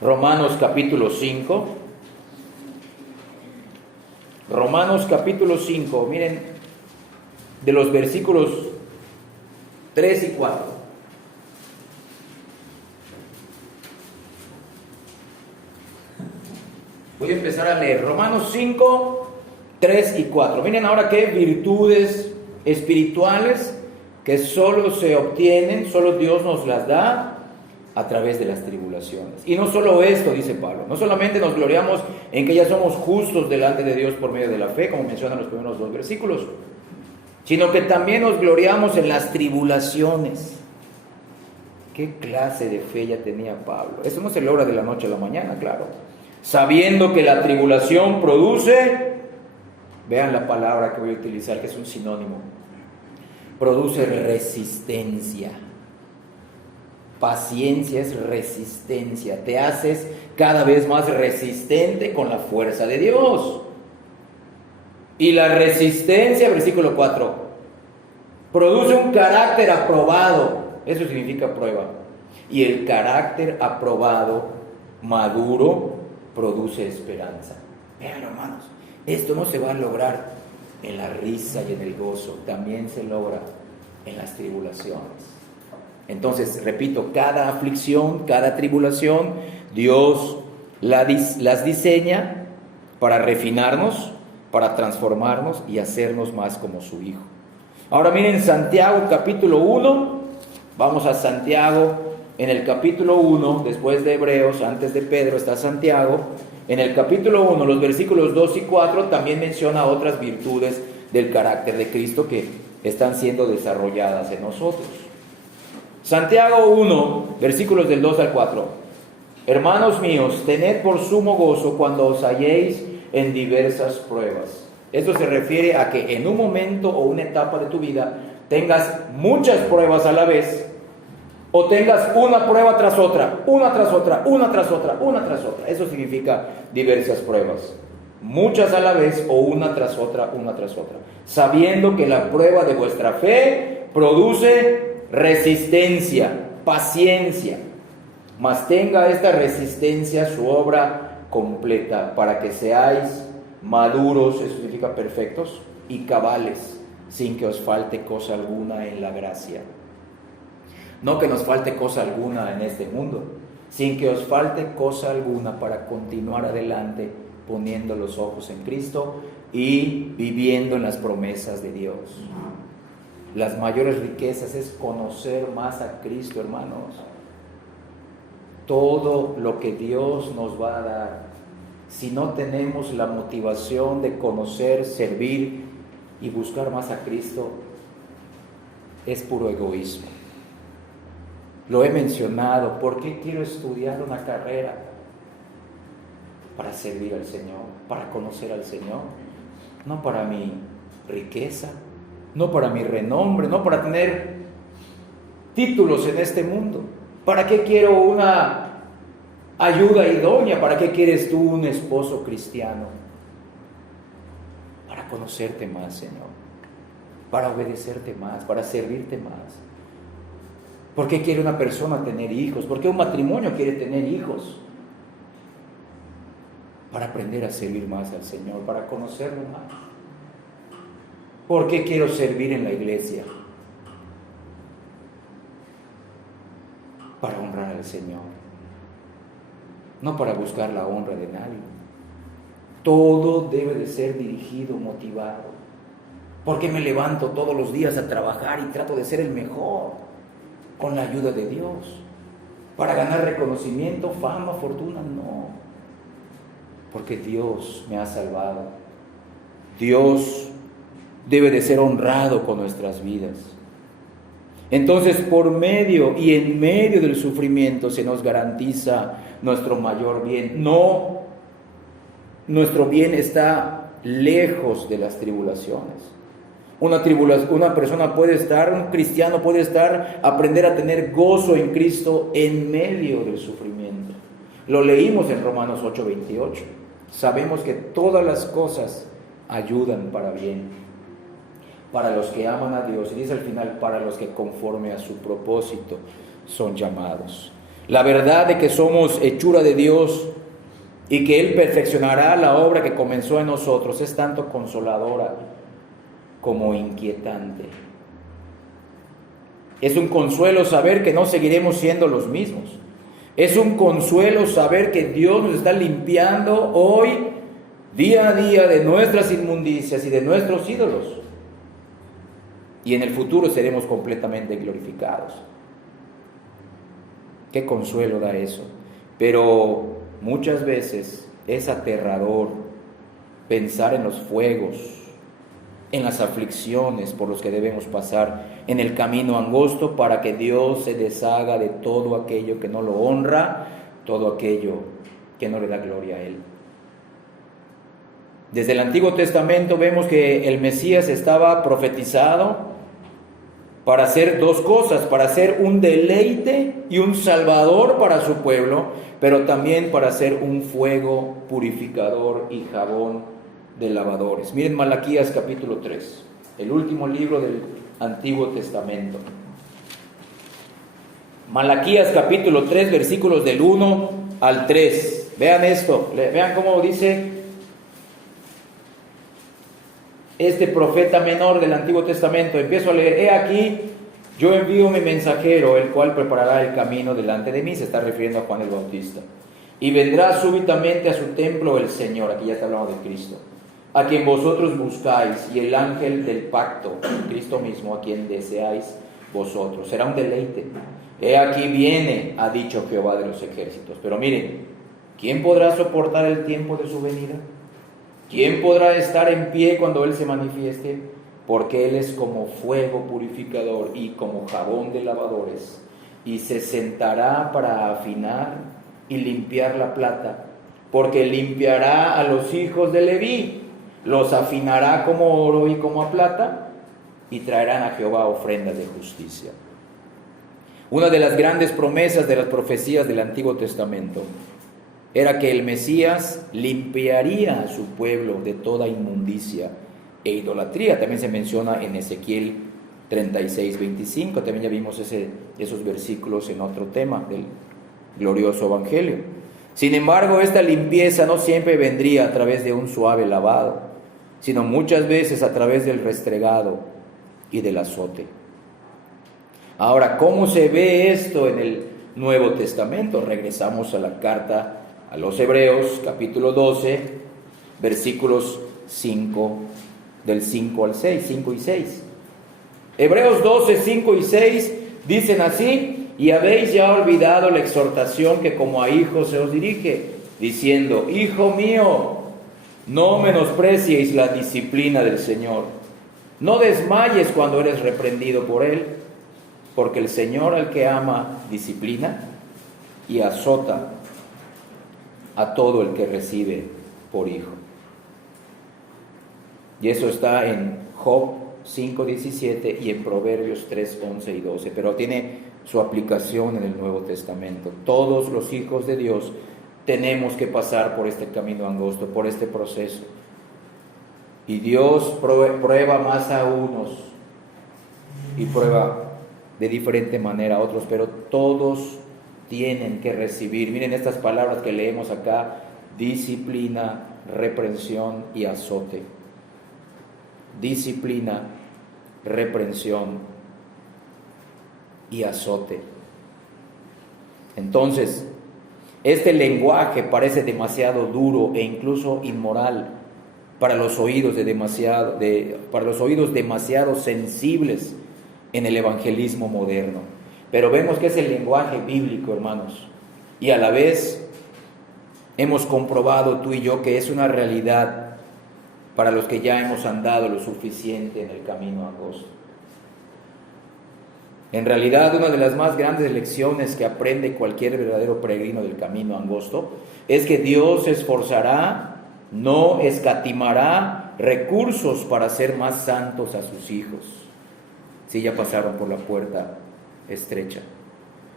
Romanos capítulo 5. Romanos capítulo 5, miren, de los versículos 3 y 4. Voy a empezar a leer Romanos 5, 3 y 4. Miren ahora qué virtudes espirituales que solo se obtienen, solo Dios nos las da a través de las tribulaciones. Y no solo esto, dice Pablo, no solamente nos gloriamos en que ya somos justos delante de Dios por medio de la fe, como mencionan los primeros 2 versículos, sino que también nos gloriamos en las tribulaciones. ¿Qué clase de fe ya tenía Pablo? Eso no se logra de la noche a la mañana, claro. Sabiendo que la tribulación produce Vean la palabra que voy a utilizar, que es un sinónimo. Produce resistencia. Paciencia es resistencia. Te haces cada vez más resistente con la fuerza de Dios. Y la resistencia, versículo 4, produce un carácter aprobado. Eso significa prueba. Y el carácter aprobado, maduro, produce esperanza. Vean, hermanos, esto no se va a lograr en la risa y en el gozo, también se logra en las tribulaciones. Entonces, repito, cada aflicción, cada tribulación, Dios las diseña para refinarnos, para transformarnos y hacernos más como su Hijo. Ahora miren Santiago capítulo 1, vamos a Santiago en el capítulo 1, después de Hebreos, antes de Pedro está Santiago. En el capítulo 1, los versículos 2 y 4 también menciona otras virtudes del carácter de Cristo que están siendo desarrolladas en nosotros. Santiago 1, versículos del 2 al 4. Hermanos míos, tened por sumo gozo cuando os halléis en diversas pruebas. Esto se refiere a que en un momento o una etapa de tu vida tengas muchas pruebas a la vez, o tengas una prueba tras otra, una tras otra, una tras otra, una tras otra. Eso significa diversas pruebas. Muchas a la vez o una tras otra, sabiendo que la prueba de vuestra fe produce resistencia, paciencia, mas tenga esta resistencia su obra completa, para que seáis maduros, eso significa perfectos, y cabales, sin que os falte cosa alguna en la gracia. No que nos falte cosa alguna en este mundo, sin que os falte cosa alguna para continuar adelante, poniendo los ojos en Cristo y viviendo en las promesas de Dios. Las mayores riquezas es conocer más a Cristo, hermanos. Todo lo que Dios nos va a dar, si no tenemos la motivación de conocer, servir y buscar más a Cristo, es puro egoísmo. Lo he mencionado. ¿Por qué quiero estudiar una carrera? Para servir al Señor, para conocer al Señor, no para mi riqueza, no para mi renombre, no para tener títulos en este mundo. ¿Para qué quiero una ayuda idónea? ¿Para qué quieres tú un esposo cristiano? Para conocerte más, Señor, para obedecerte más, para servirte más. ¿Por qué quiere una persona tener hijos? ¿Por qué un matrimonio quiere tener hijos? Para aprender a servir más al Señor, para conocerlo más. ¿Por qué quiero servir en la iglesia? Para honrar al Señor, no para buscar la honra de nadie. Todo debe de ser dirigido, motivado. ¿Por qué me levanto todos los días a trabajar y trato de ser el mejor? Con la ayuda de Dios. ¿Para ganar reconocimiento, fama, fortuna? No. Porque Dios me ha salvado. Dios debe de ser honrado con nuestras vidas. Entonces, por medio y en medio del sufrimiento se nos garantiza nuestro mayor bien. No, nuestro bien está lejos de las tribulaciones. Una persona puede estar, un cristiano puede estar, aprender a tener gozo en Cristo en medio del sufrimiento. Lo leímos en Romanos 8:28. Sabemos que todas las cosas ayudan para bien, para los que aman a Dios, y dice al final, para los que conforme a su propósito son llamados. La verdad de que somos hechura de Dios y que Él perfeccionará la obra que comenzó en nosotros es tanto consoladora como inquietante. Es un consuelo saber que no seguiremos siendo los mismos. Es un consuelo saber que Dios nos está limpiando hoy, día a día, de nuestras inmundicias y de nuestros ídolos. Y en el futuro seremos completamente glorificados. Qué consuelo da eso. Pero muchas veces es aterrador pensar en los fuegos, en las aflicciones por los que debemos pasar en el camino angosto, para que Dios se deshaga de todo aquello que no lo honra, todo aquello que no le da gloria a Él. Desde el Antiguo Testamento vemos que el Mesías estaba profetizado para hacer dos cosas, para ser un deleite y un salvador para su pueblo, pero también para ser un fuego purificador y jabón de lavadores. Miren Malaquías capítulo 3, el último libro del Antiguo Testamento. Malaquías capítulo 3, versículos del 1 al 3. Vean esto, vean cómo dice este profeta menor del Antiguo Testamento. Empiezo a leer: he aquí, yo envío mi mensajero, el cual preparará el camino delante de mí. Se está refiriendo a Juan el Bautista. Y vendrá súbitamente a su templo el Señor, aquí ya está hablando de Cristo, a quien vosotros buscáis, y el ángel del pacto, Cristo mismo, a quien deseáis vosotros. Será un deleite. He aquí viene, ha dicho Jehová de los ejércitos. Pero miren, ¿quién podrá soportar el tiempo de su venida? ¿Quién podrá estar en pie cuando Él se manifieste? Porque Él es como fuego purificador y como jabón de lavadores, y se sentará para afinar y limpiar la plata, porque limpiará a los hijos de Leví, los afinará como oro y como a plata, y traerán a Jehová ofrendas de justicia. Una de las grandes promesas de las profecías del Antiguo Testamento era que el Mesías limpiaría a su pueblo de toda inmundicia e idolatría. También se menciona en Ezequiel 36:25. También ya vimos esos versículos en otro tema del glorioso evangelio. Sin embargo, esta limpieza no siempre vendría a través de un suave lavado, sino muchas veces a través del restregado y del azote. Ahora, ¿cómo se ve esto en el Nuevo Testamento? Regresamos a la carta a los Hebreos, capítulo 12, versículos 5, del 5 al 6, 5 y 6. Hebreos 12, 5 y 6 dicen así: y habéis ya olvidado la exhortación que como a hijos se os dirige, diciendo: hijo mío, no menosprecies la disciplina del Señor, no desmayes cuando eres reprendido por Él, porque el Señor al que ama disciplina y azota a todo el que recibe por hijo. Y eso está en Job 5:17 y en Proverbios 3:11 y 12, pero tiene su aplicación en el Nuevo Testamento. Todos los hijos de Dios tenemos que pasar por este camino angosto, por este proceso. Y Dios prueba más a unos y prueba de diferente manera a otros, pero todos tienen que recibir, miren estas palabras que leemos acá: disciplina, reprensión y azote. Disciplina, reprensión y azote. Entonces, este lenguaje parece demasiado duro e incluso inmoral para los oídos demasiado sensibles en el evangelismo moderno. Pero vemos que es el lenguaje bíblico, hermanos, y a la vez hemos comprobado tú y yo que es una realidad para los que ya hemos andado lo suficiente en el camino angosto. En realidad, una de las más grandes lecciones que aprende cualquier verdadero peregrino del camino angosto es que Dios se esforzará, no escatimará recursos para hacer más santos a sus hijos, si ya pasaron por la puerta estrecha.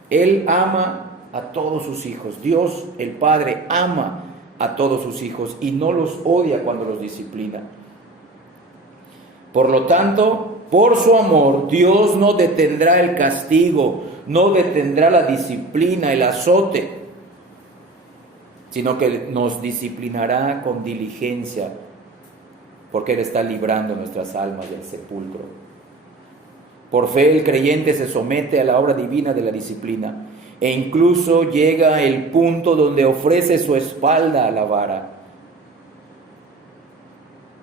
Él ama a todos sus hijos. Dios, el Padre, ama a todos sus hijos y no los odia cuando los disciplina. Por lo tanto, por su amor, Dios no detendrá el castigo, no detendrá la disciplina, el azote, sino que nos disciplinará con diligencia, porque Él está librando nuestras almas del sepulcro. Por fe el creyente se somete a la obra divina de la disciplina e incluso llega a el punto donde ofrece su espalda a la vara.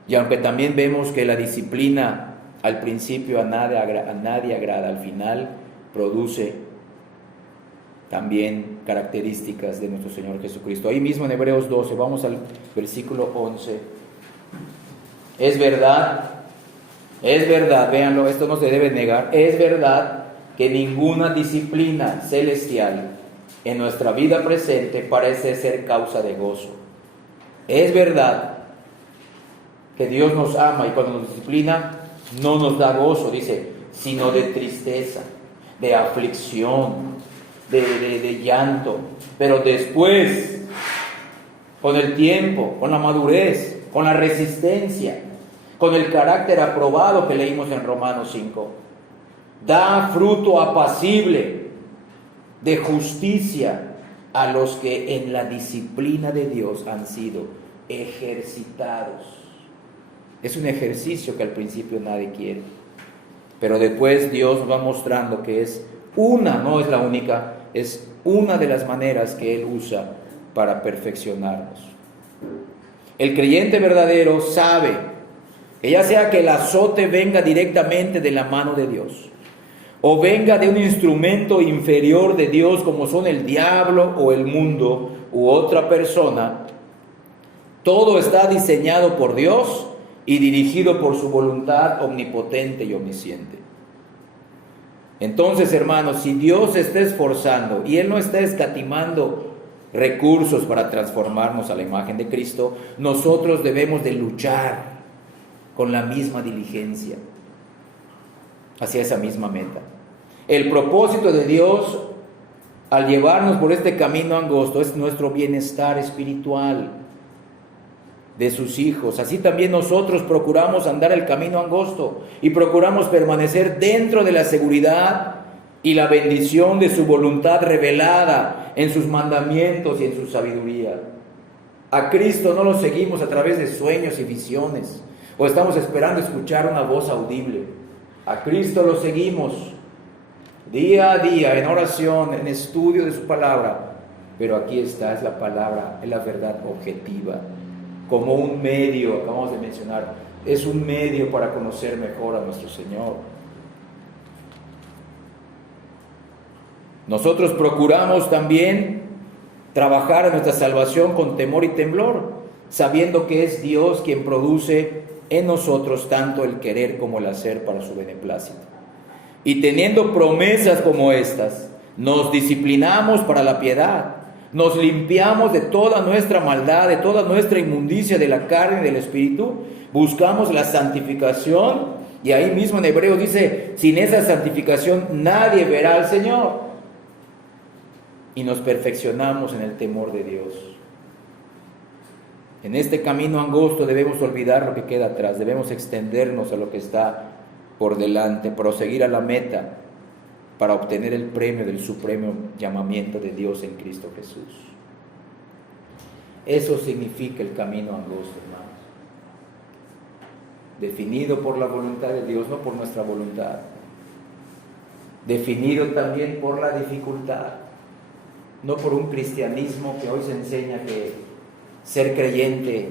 Y aunque también vemos que la disciplina al principio a nadie agrada, al final produce también características de nuestro Señor Jesucristo. Ahí mismo en Hebreos 12, vamos al versículo 11. Es verdad, véanlo, esto no se debe negar, es verdad que ninguna disciplina celestial en nuestra vida presente parece ser causa de gozo. Es verdad que Dios nos ama y cuando nos disciplina no nos da gozo, dice, sino de tristeza, de aflicción, de llanto. Pero después, con el tiempo, con la madurez, con la resistencia, con el carácter aprobado que leímos en Romanos 5, da fruto apacible de justicia a los que en la disciplina de Dios han sido ejercitados. Es un ejercicio que al principio nadie quiere, pero después Dios va mostrando que es una, no es la única, es una de las maneras que Él usa para perfeccionarnos. El creyente verdadero sabe que ya sea que el azote venga directamente de la mano de Dios, o venga de un instrumento inferior de Dios como son el diablo o el mundo u otra persona, todo está diseñado por Dios y dirigido por su voluntad omnipotente y omnisciente. Entonces, hermanos, si Dios se está esforzando y Él no está escatimando recursos para transformarnos a la imagen de Cristo, nosotros debemos de luchar con la misma diligencia hacia esa misma meta. El propósito de Dios al llevarnos por este camino angosto es nuestro bienestar espiritual de sus hijos. Así también nosotros procuramos andar el camino angosto y procuramos permanecer dentro de la seguridad y la bendición de su voluntad revelada en sus mandamientos y en su sabiduría. A Cristo no lo seguimos a través de sueños y visiones, o estamos esperando escuchar una voz audible. A Cristo lo seguimos día a día, en oración, en estudio de su palabra. Pero aquí está, es la palabra, es la verdad objetiva, como un medio, acabamos de mencionar, es un medio para conocer mejor a nuestro Señor. Nosotros procuramos también trabajar en nuestra salvación con temor y temblor, sabiendo que es Dios quien produce en nosotros tanto el querer como el hacer para su beneplácito. Y teniendo promesas como estas, nos disciplinamos para la piedad, nos limpiamos de toda nuestra maldad, de toda nuestra inmundicia de la carne y del espíritu, buscamos la santificación, y ahí mismo en Hebreos dice, sin esa santificación nadie verá al Señor. Y nos perfeccionamos en el temor de Dios. En este camino angosto debemos olvidar lo que queda atrás, debemos extendernos a lo que está por delante, proseguir a la meta para obtener el premio del supremo llamamiento de Dios en Cristo Jesús. Eso significa el camino angosto, hermanos. Definido por la voluntad de Dios, no por nuestra voluntad. Definido también por la dificultad, no por un cristianismo que hoy se enseña que ser creyente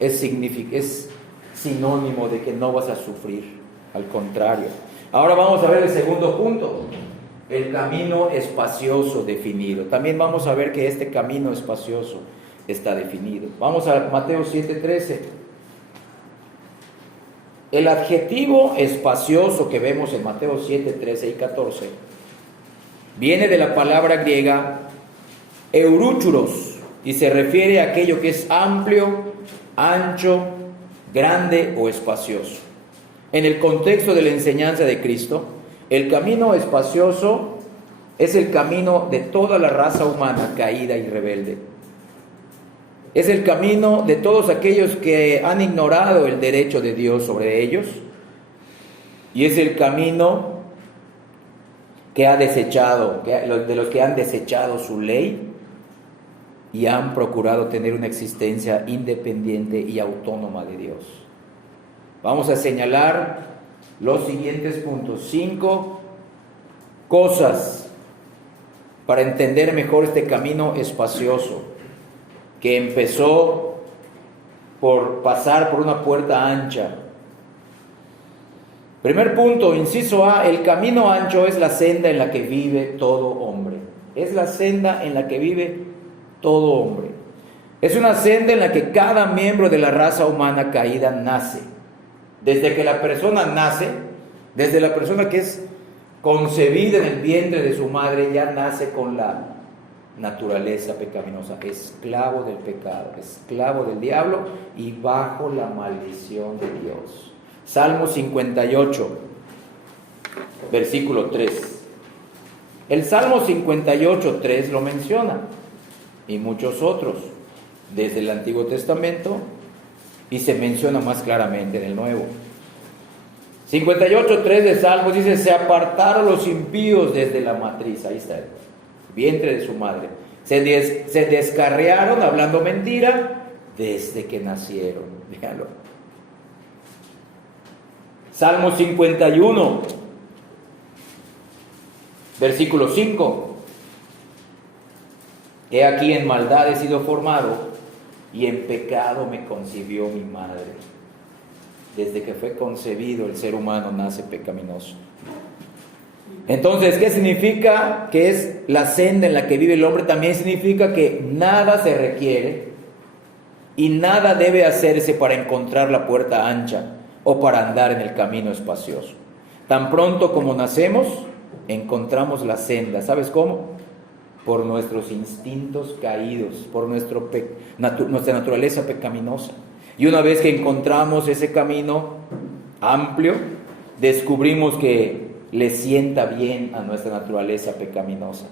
es sinónimo de que no vas a sufrir. Al contrario. Ahora vamos a ver el segundo punto, el camino espacioso definido. También vamos a ver que este camino espacioso está definido. Vamos a Mateo 7:13. El adjetivo espacioso que vemos en Mateo 7:13 y 14 viene de la palabra griega eurúchuros y se refiere a aquello que es amplio, ancho, grande o espacioso. En el contexto de la enseñanza de Cristo, el camino espacioso es el camino de toda la raza humana caída y rebelde. Es el camino de todos aquellos que han ignorado el derecho de Dios sobre ellos. Y es el camino que ha desechado, de los que han desechado su ley y han procurado tener una existencia independiente y autónoma de Dios. Vamos a señalar los siguientes puntos. 5 cosas para entender mejor este camino espacioso que empezó por pasar por una puerta ancha. Primer punto, inciso A, el camino ancho es la senda en la que vive todo hombre. Es la senda en la que vive todo hombre. Es una senda en la que cada miembro de la raza humana caída nace. Desde que la persona nace, desde la persona que es concebida en el vientre de su madre, ya nace con la naturaleza pecaminosa, esclavo del pecado, esclavo del diablo y bajo la maldición de Dios. Salmo 58, versículo 3. El Salmo 58, 3 lo menciona, y muchos otros, desde el Antiguo Testamento, y se menciona más claramente en el Nuevo. 58, 3 de Salmos dice: se apartaron los impíos desde la matriz, ahí está, el vientre de su madre. Se descarriaron hablando mentira desde que nacieron. Déjalo. Salmo 51, versículo 5. He aquí en maldad he sido formado, y en pecado me concibió mi madre. Desde que fue concebido el ser humano nace pecaminoso. Entonces, ¿qué significa que es la senda en la que vive el hombre? También significa que nada se requiere y nada debe hacerse para encontrar la puerta ancha o para andar en el camino espacioso. Tan pronto como nacemos, encontramos la senda. ¿Sabes cómo? Por nuestros instintos caídos, por nuestra naturaleza pecaminosa. Y una vez que encontramos ese camino amplio, descubrimos que le sienta bien a nuestra naturaleza pecaminosa.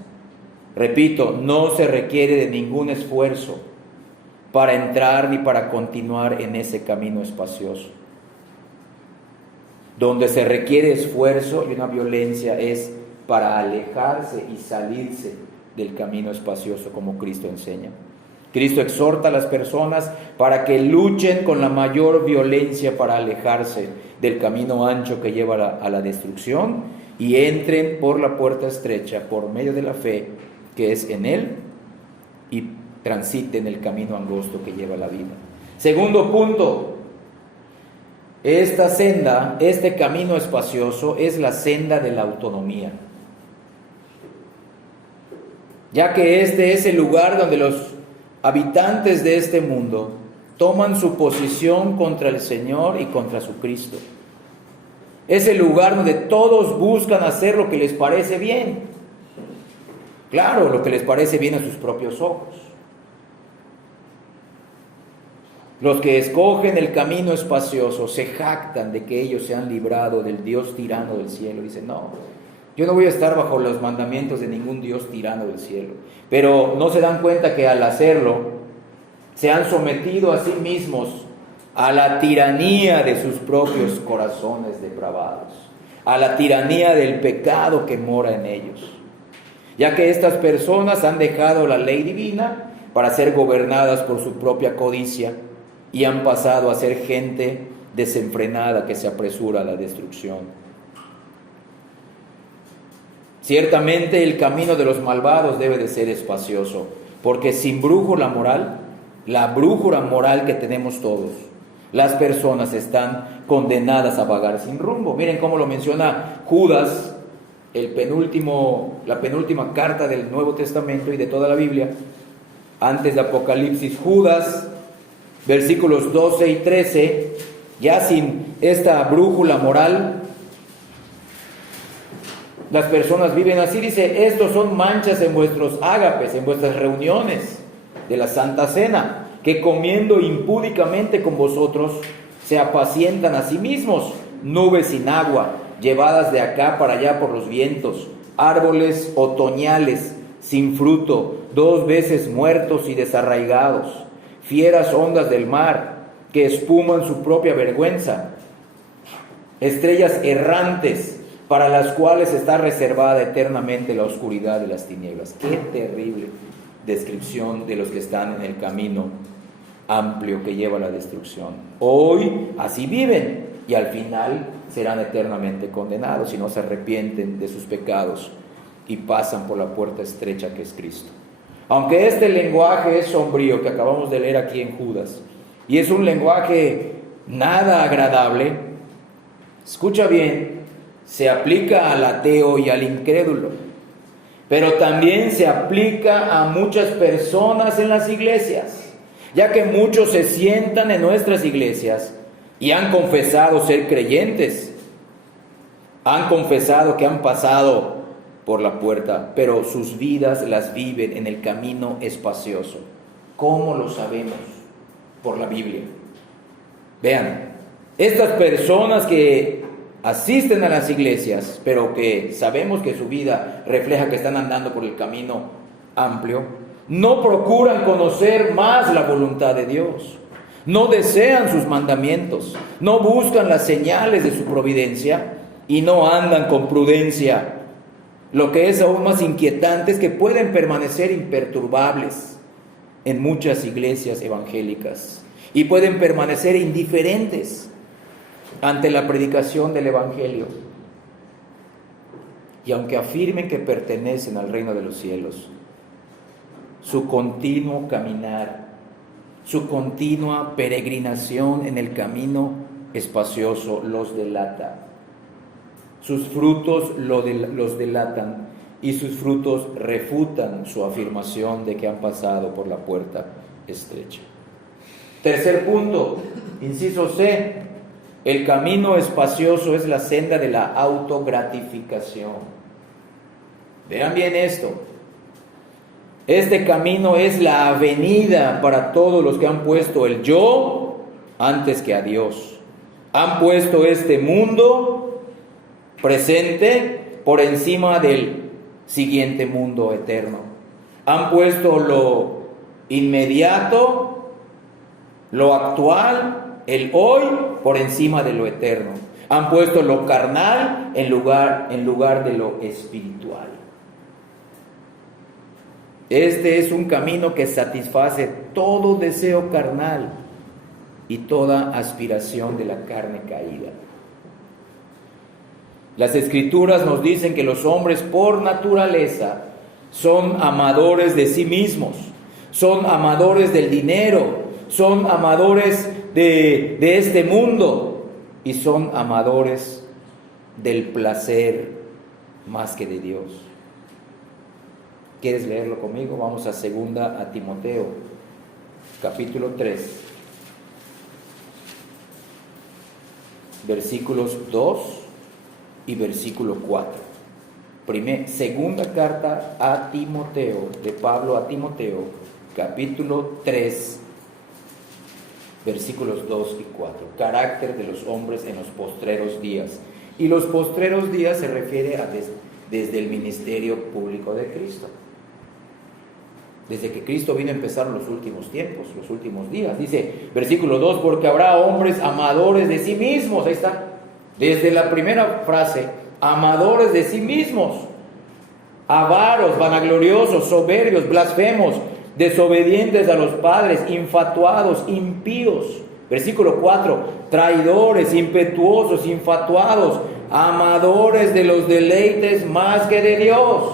Repito, no se requiere de ningún esfuerzo para entrar ni para continuar en ese camino espacioso. Donde se requiere esfuerzo y una violencia es para alejarse y salirse del camino espacioso, como Cristo enseña. Cristo exhorta a las personas para que luchen con la mayor violencia para alejarse del camino ancho que lleva a la destrucción y entren por la puerta estrecha por medio de la fe que es en Él y transiten el camino angosto que lleva a la vida. Segundo punto, esta senda, este camino espacioso es la senda de la autonomía, ya que este es el lugar donde los habitantes de este mundo toman su posición contra el Señor y contra su Cristo. Es el lugar donde todos buscan hacer lo que les parece bien. Claro, lo que les parece bien a sus propios ojos. Los que escogen el camino espacioso se jactan de que ellos se han librado del Dios tirano del cielo. Dicen: no, yo no voy a estar bajo los mandamientos de ningún Dios tirano del cielo. Pero no se dan cuenta que al hacerlo, se han sometido a sí mismos a la tiranía de sus propios corazones depravados, a la tiranía del pecado que mora en ellos. Ya que estas personas han dejado la ley divina para ser gobernadas por su propia codicia y han pasado a ser gente desenfrenada que se apresura a la destrucción. Ciertamente el camino de los malvados debe de ser espacioso, porque sin brújula moral, la brújula moral que tenemos todos, las personas están condenadas a vagar sin rumbo. Miren cómo lo menciona Judas, la penúltima carta del Nuevo Testamento y de toda la Biblia, antes de Apocalipsis. Judas, versículos 12 y 13, ya sin esta brújula moral, las personas viven así. Dice: estos son manchas en vuestros ágapes, en vuestras reuniones de la Santa Cena, que comiendo impúdicamente con vosotros se apacientan a sí mismos, nubes sin agua, llevadas de acá para allá por los vientos, árboles otoñales sin fruto, 2 veces muertos y desarraigados, fieras ondas del mar que espuman su propia vergüenza, estrellas errantes para las cuales está reservada eternamente la oscuridad de las tinieblas. Qué terrible descripción de los que están en el camino amplio que lleva a la destrucción. Hoy así viven y al final serán eternamente condenados si no se arrepienten de sus pecados y pasan por la puerta estrecha que es Cristo. Aunque este lenguaje es sombrío que acabamos de leer aquí en Judas y es un lenguaje nada agradable, escucha bien, se aplica al ateo y al incrédulo, pero también se aplica a muchas personas en las iglesias, ya que muchos se sientan en nuestras iglesias y han confesado ser creyentes, han confesado que han pasado por la puerta, pero sus vidas las viven en el camino espacioso. ¿Cómo lo sabemos? Por la Biblia. Vean, estas personas que asisten a las iglesias, pero que sabemos que su vida refleja que están andando por el camino amplio, no procuran conocer más la voluntad de Dios, no desean sus mandamientos, no buscan las señales de su providencia y no andan con prudencia. Lo que es aún más inquietante es que pueden permanecer imperturbables en muchas iglesias evangélicas y pueden permanecer indiferentes ante la predicación del Evangelio. Y aunque afirmen que pertenecen al reino de los cielos, su continuo caminar, su continua peregrinación en el camino espacioso los delata. Sus frutos los delatan y sus frutos refutan su afirmación de que han pasado por la puerta estrecha. Tercer punto, inciso C, el camino espacioso es la senda de la autogratificación. Vean bien esto. Este camino es la avenida para todos los que han puesto el yo antes que a Dios. Han puesto este mundo presente por encima del siguiente mundo eterno. Han puesto lo inmediato, lo actual, el hoy, por encima de lo eterno. Han puesto lo carnal en lugar de lo espiritual. Este es un camino que satisface todo deseo carnal y toda aspiración de la carne caída. Las Escrituras nos dicen que los hombres por naturaleza son amadores de sí mismos, son amadores del dinero, son amadores de este mundo y son amadores del placer más que de Dios. ¿Quieres leerlo conmigo? Vamos a 2 a Timoteo, capítulo 3, versículos 2 y versículo 4. Segunda carta a Timoteo, de Pablo a Timoteo, capítulo 3, versículos 2 y 4. Carácter de los hombres en los postreros días. Y los postreros días se refiere a desde el ministerio público de Cristo. Desde que Cristo vino a empezar los últimos tiempos, los últimos días. Dice, versículo 2, porque habrá hombres amadores de sí mismos. Ahí está. Desde la primera frase, amadores de sí mismos, avaros, vanagloriosos, soberbios, blasfemos, desobedientes a los padres, infatuados, impíos. Versículo 4, traidores, impetuosos, infatuados, amadores de los deleites más que de Dios.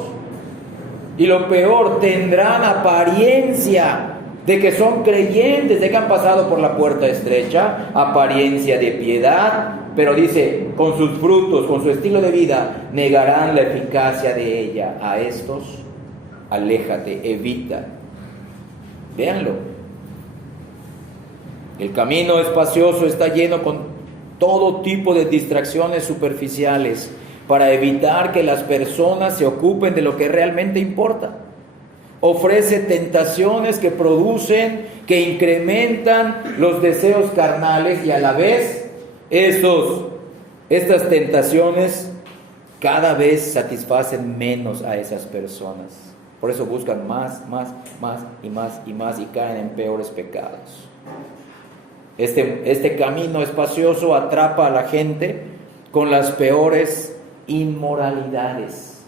Y lo peor, tendrán apariencia de que son creyentes, de que han pasado por la puerta estrecha, apariencia de piedad, pero dice, con sus frutos, con su estilo de vida, negarán la eficacia de ella. A estos, aléjate, evita. Véanlo. El camino espacioso está lleno con todo tipo de distracciones superficiales para evitar que las personas se ocupen de lo que realmente importa. Ofrece tentaciones que producen, que incrementan los deseos carnales y a la vez estas tentaciones cada vez satisfacen menos a esas personas. Por eso buscan más y caen en peores pecados. Este camino espacioso atrapa a la gente con las peores inmoralidades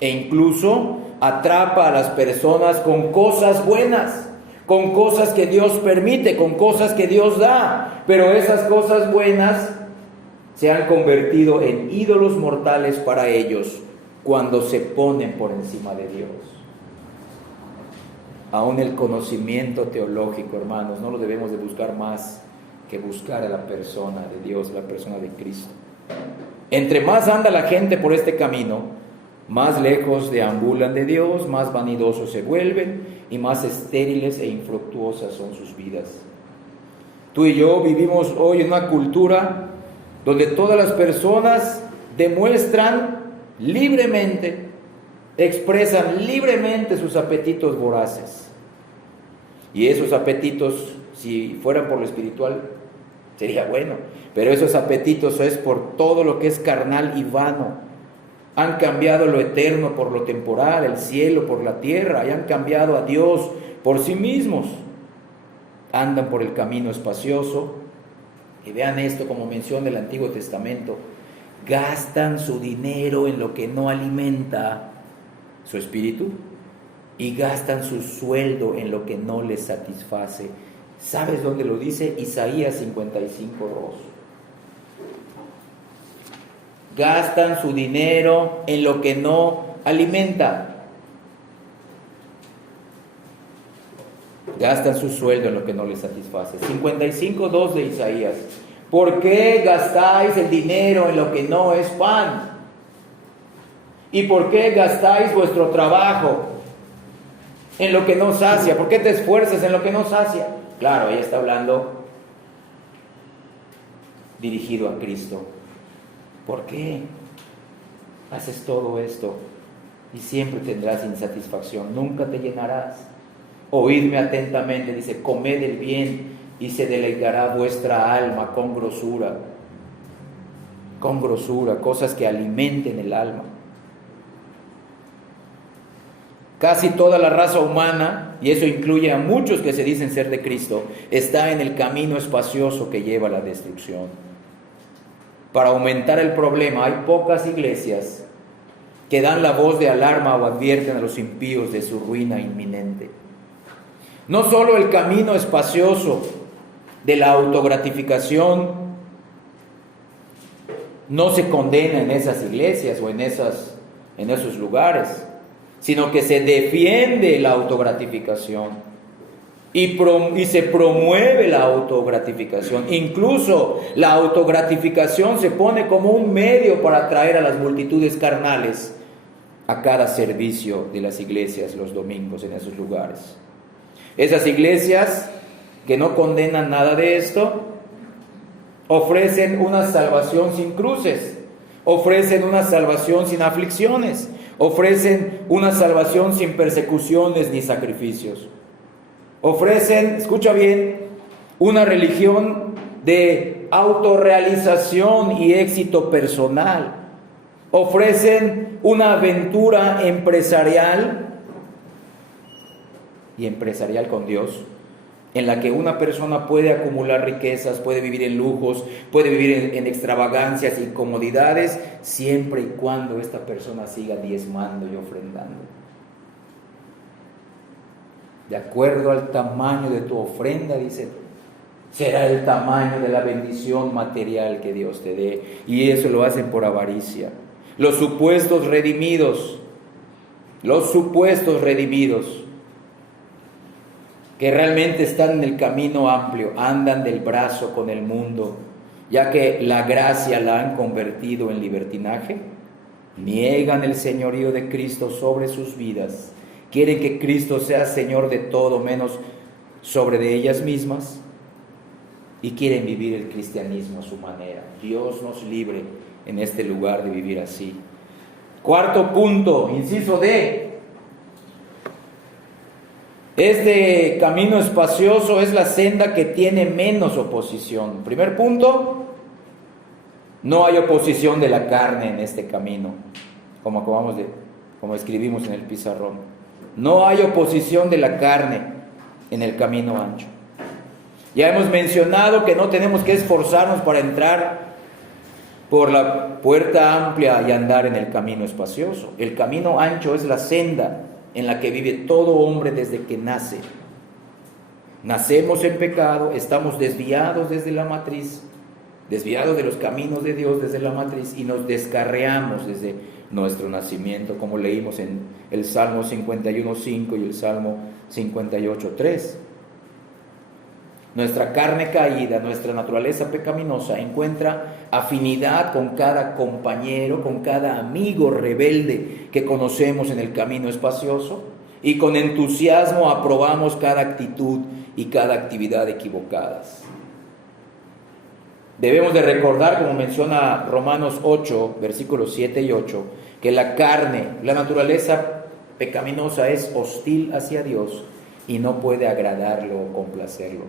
e incluso atrapa a las personas con cosas buenas, con cosas que Dios permite, con cosas que Dios da, pero esas cosas buenas se han convertido en ídolos mortales para ellos cuando se ponen por encima de Dios. Aún el conocimiento teológico, hermanos, no lo debemos de buscar más que buscar a la persona de Dios, la persona de Cristo. Entre más anda la gente por este camino, más lejos deambulan de Dios, más vanidosos se vuelven y más estériles e infructuosas son sus vidas. Tú y yo vivimos hoy en una cultura donde todas las personas demuestran libremente expresan libremente sus apetitos voraces. Y esos apetitos, si fueran por lo espiritual, sería bueno. Pero esos apetitos es por todo lo que es carnal y vano. Han cambiado lo eterno por lo temporal, el cielo por la tierra, y han cambiado a Dios por sí mismos. Andan por el camino espacioso. Y vean esto como menciona el Antiguo Testamento. Gastan su dinero en lo que no alimenta su espíritu y gastan su sueldo en lo que no les satisface. ¿Sabes dónde lo dice? Isaías 55:2. Gastan su dinero en lo que no alimenta. Gastan su sueldo en lo que no les satisface. 55:2 de Isaías. ¿Por qué gastáis el dinero en lo que no es pan? ¿Y por qué gastáis vuestro trabajo en lo que no sacia? ¿Por qué te esfuerzas en lo que no sacia? Claro, ella está hablando dirigido a Cristo. ¿Por qué haces todo esto y siempre tendrás insatisfacción? Nunca te llenarás. Oídme atentamente, dice, comed el bien y se deleitará vuestra alma con grosura, cosas que alimenten el alma. Casi toda la raza humana, y eso incluye a muchos que se dicen ser de Cristo, está en el camino espacioso que lleva a la destrucción. Para aumentar el problema, hay pocas iglesias que dan la voz de alarma o advierten a los impíos de su ruina inminente. No solo el camino espacioso de la autogratificación no se condena en esas iglesias o en esos lugares, sino que se defiende la autogratificación y se promueve la autogratificación. Incluso la autogratificación se pone como un medio para atraer a las multitudes carnales a cada servicio de las iglesias los domingos en esos lugares. Esas iglesias que no condenan nada de esto ofrecen una salvación sin cruces, ofrecen una salvación sin aflicciones, ofrecen una salvación sin persecuciones ni sacrificios. Ofrecen, escucha bien, una religión de autorrealización y éxito personal. Ofrecen una aventura empresarial con Dios, en la que una persona puede acumular riquezas, puede vivir en lujos, puede vivir en extravagancias y comodidades, siempre y cuando esta persona siga diezmando y ofrendando. De acuerdo al tamaño de tu ofrenda, dice, será el tamaño de la bendición material que Dios te dé. Y eso lo hacen por avaricia. Los supuestos redimidos, que realmente están en el camino amplio, andan del brazo con el mundo, ya que la gracia la han convertido en libertinaje, niegan el señorío de Cristo sobre sus vidas, quieren que Cristo sea Señor de todo menos sobre de ellas mismas, y quieren vivir el cristianismo a su manera. Dios nos libre en este lugar de vivir así. Cuarto punto, inciso D. Este camino espacioso es la senda que tiene menos oposición. Primer punto, no hay oposición de la carne en este camino, como escribimos en el pizarrón. No hay oposición de la carne en el camino ancho. Ya hemos mencionado que no tenemos que esforzarnos para entrar por la puerta amplia y andar en el camino espacioso. El camino ancho es la senda en la que vive todo hombre desde que nace. Nacemos en pecado, estamos desviados desde la matriz, desviados de los caminos de Dios desde la matriz, y nos descarriamos desde nuestro nacimiento, como leímos en el Salmo 51:5 y el Salmo 58:3. Nuestra carne caída, nuestra naturaleza pecaminosa encuentra afinidad con cada compañero, con cada amigo rebelde que conocemos en el camino espacioso, y con entusiasmo aprobamos cada actitud y cada actividad equivocadas. Debemos de recordar, como menciona Romanos 8, versículos 7 y 8, que la carne, la naturaleza pecaminosa es hostil hacia Dios y no puede agradarlo o complacerlo.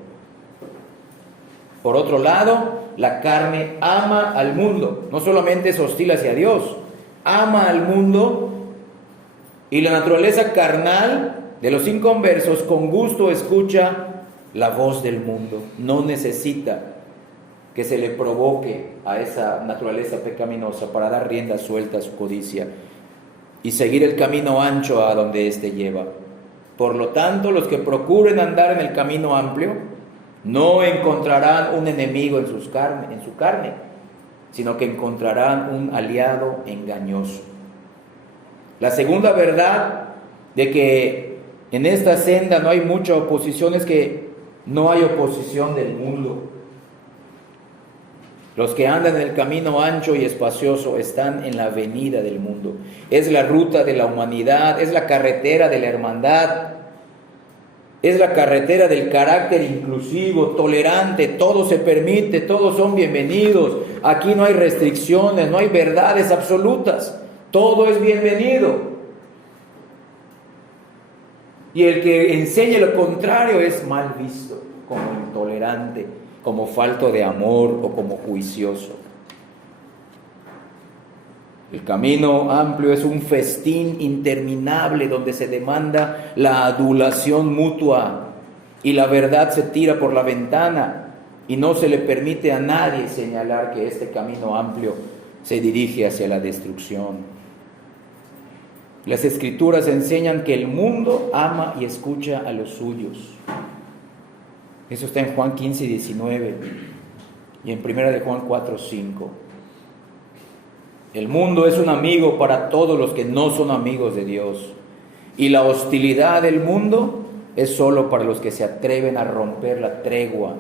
Por otro lado, la carne ama al mundo, no solamente es hostil hacia Dios, ama al mundo, y la naturaleza carnal de los inconversos con gusto escucha la voz del mundo, no necesita que se le provoque a esa naturaleza pecaminosa para dar rienda suelta a su codicia y seguir el camino ancho a donde éste lleva. Por lo tanto, los que procuren andar en el camino amplio no encontrarán un enemigo en su carne, sino que encontrarán un aliado engañoso. La segunda verdad de que en esta senda no hay mucha oposición es que no hay oposición del mundo. Los que andan en el camino ancho y espacioso están en la avenida del mundo. Es la ruta de la humanidad, es la carretera de la hermandad, es la carretera del carácter inclusivo, tolerante, todo se permite, todos son bienvenidos. Aquí no hay restricciones, no hay verdades absolutas, todo es bienvenido. Y el que enseñe lo contrario es mal visto, como intolerante, como falto de amor o como juicioso. El camino amplio es un festín interminable donde se demanda la adulación mutua y la verdad se tira por la ventana y no se le permite a nadie señalar que este camino amplio se dirige hacia la destrucción. Las Escrituras enseñan que el mundo ama y escucha a los suyos. Eso está en Juan 15, 19 y en 1 de Juan 4, 5. El mundo es un amigo para todos los que no son amigos de Dios. Y la hostilidad del mundo es solo para los que se atreven a romper la tregua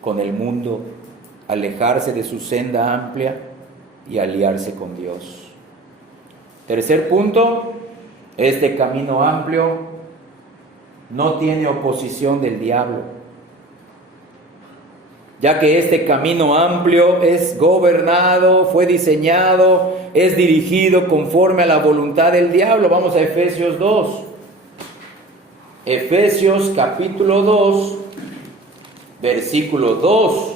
con el mundo, alejarse de su senda amplia y aliarse con Dios. Tercer punto, este camino amplio no tiene oposición del diablo, ya que este camino amplio es gobernado, fue diseñado, es dirigido conforme a la voluntad del diablo. Vamos a Efesios 2. Efesios capítulo 2, versículo 2.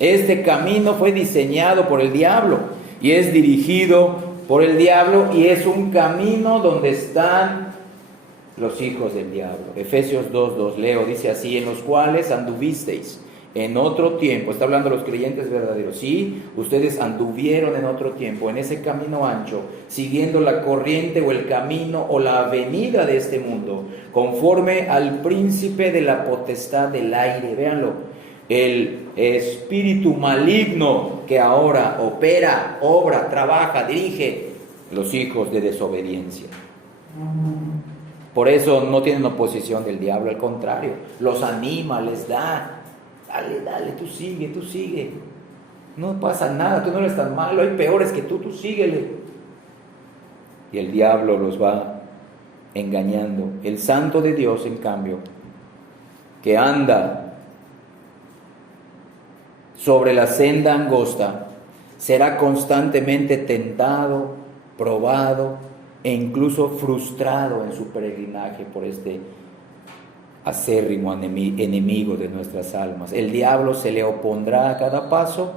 Este camino fue diseñado por el diablo y es dirigido por el diablo y es un camino donde están los hijos del diablo. Efesios 2:2, leo, dice así: en los cuales anduvisteis en otro tiempo. Está hablando de los creyentes verdaderos. Sí, ustedes anduvieron en otro tiempo, en ese camino ancho, siguiendo la corriente o el camino o la avenida de este mundo, conforme al príncipe de la potestad del aire. Véanlo, el espíritu maligno que ahora opera, obra, trabaja, dirige los hijos de desobediencia. Por eso no tienen oposición del diablo, al contrario, los anima, les da. Dale, tú sigue. No pasa nada, tú no eres tan malo, hay peores que tú síguele. Y el diablo los va engañando. El santo de Dios, en cambio, que anda sobre la senda angosta, será constantemente tentado, probado e incluso frustrado en su peregrinaje por este acérrimo enemigo de nuestras almas. El diablo se le opondrá a cada paso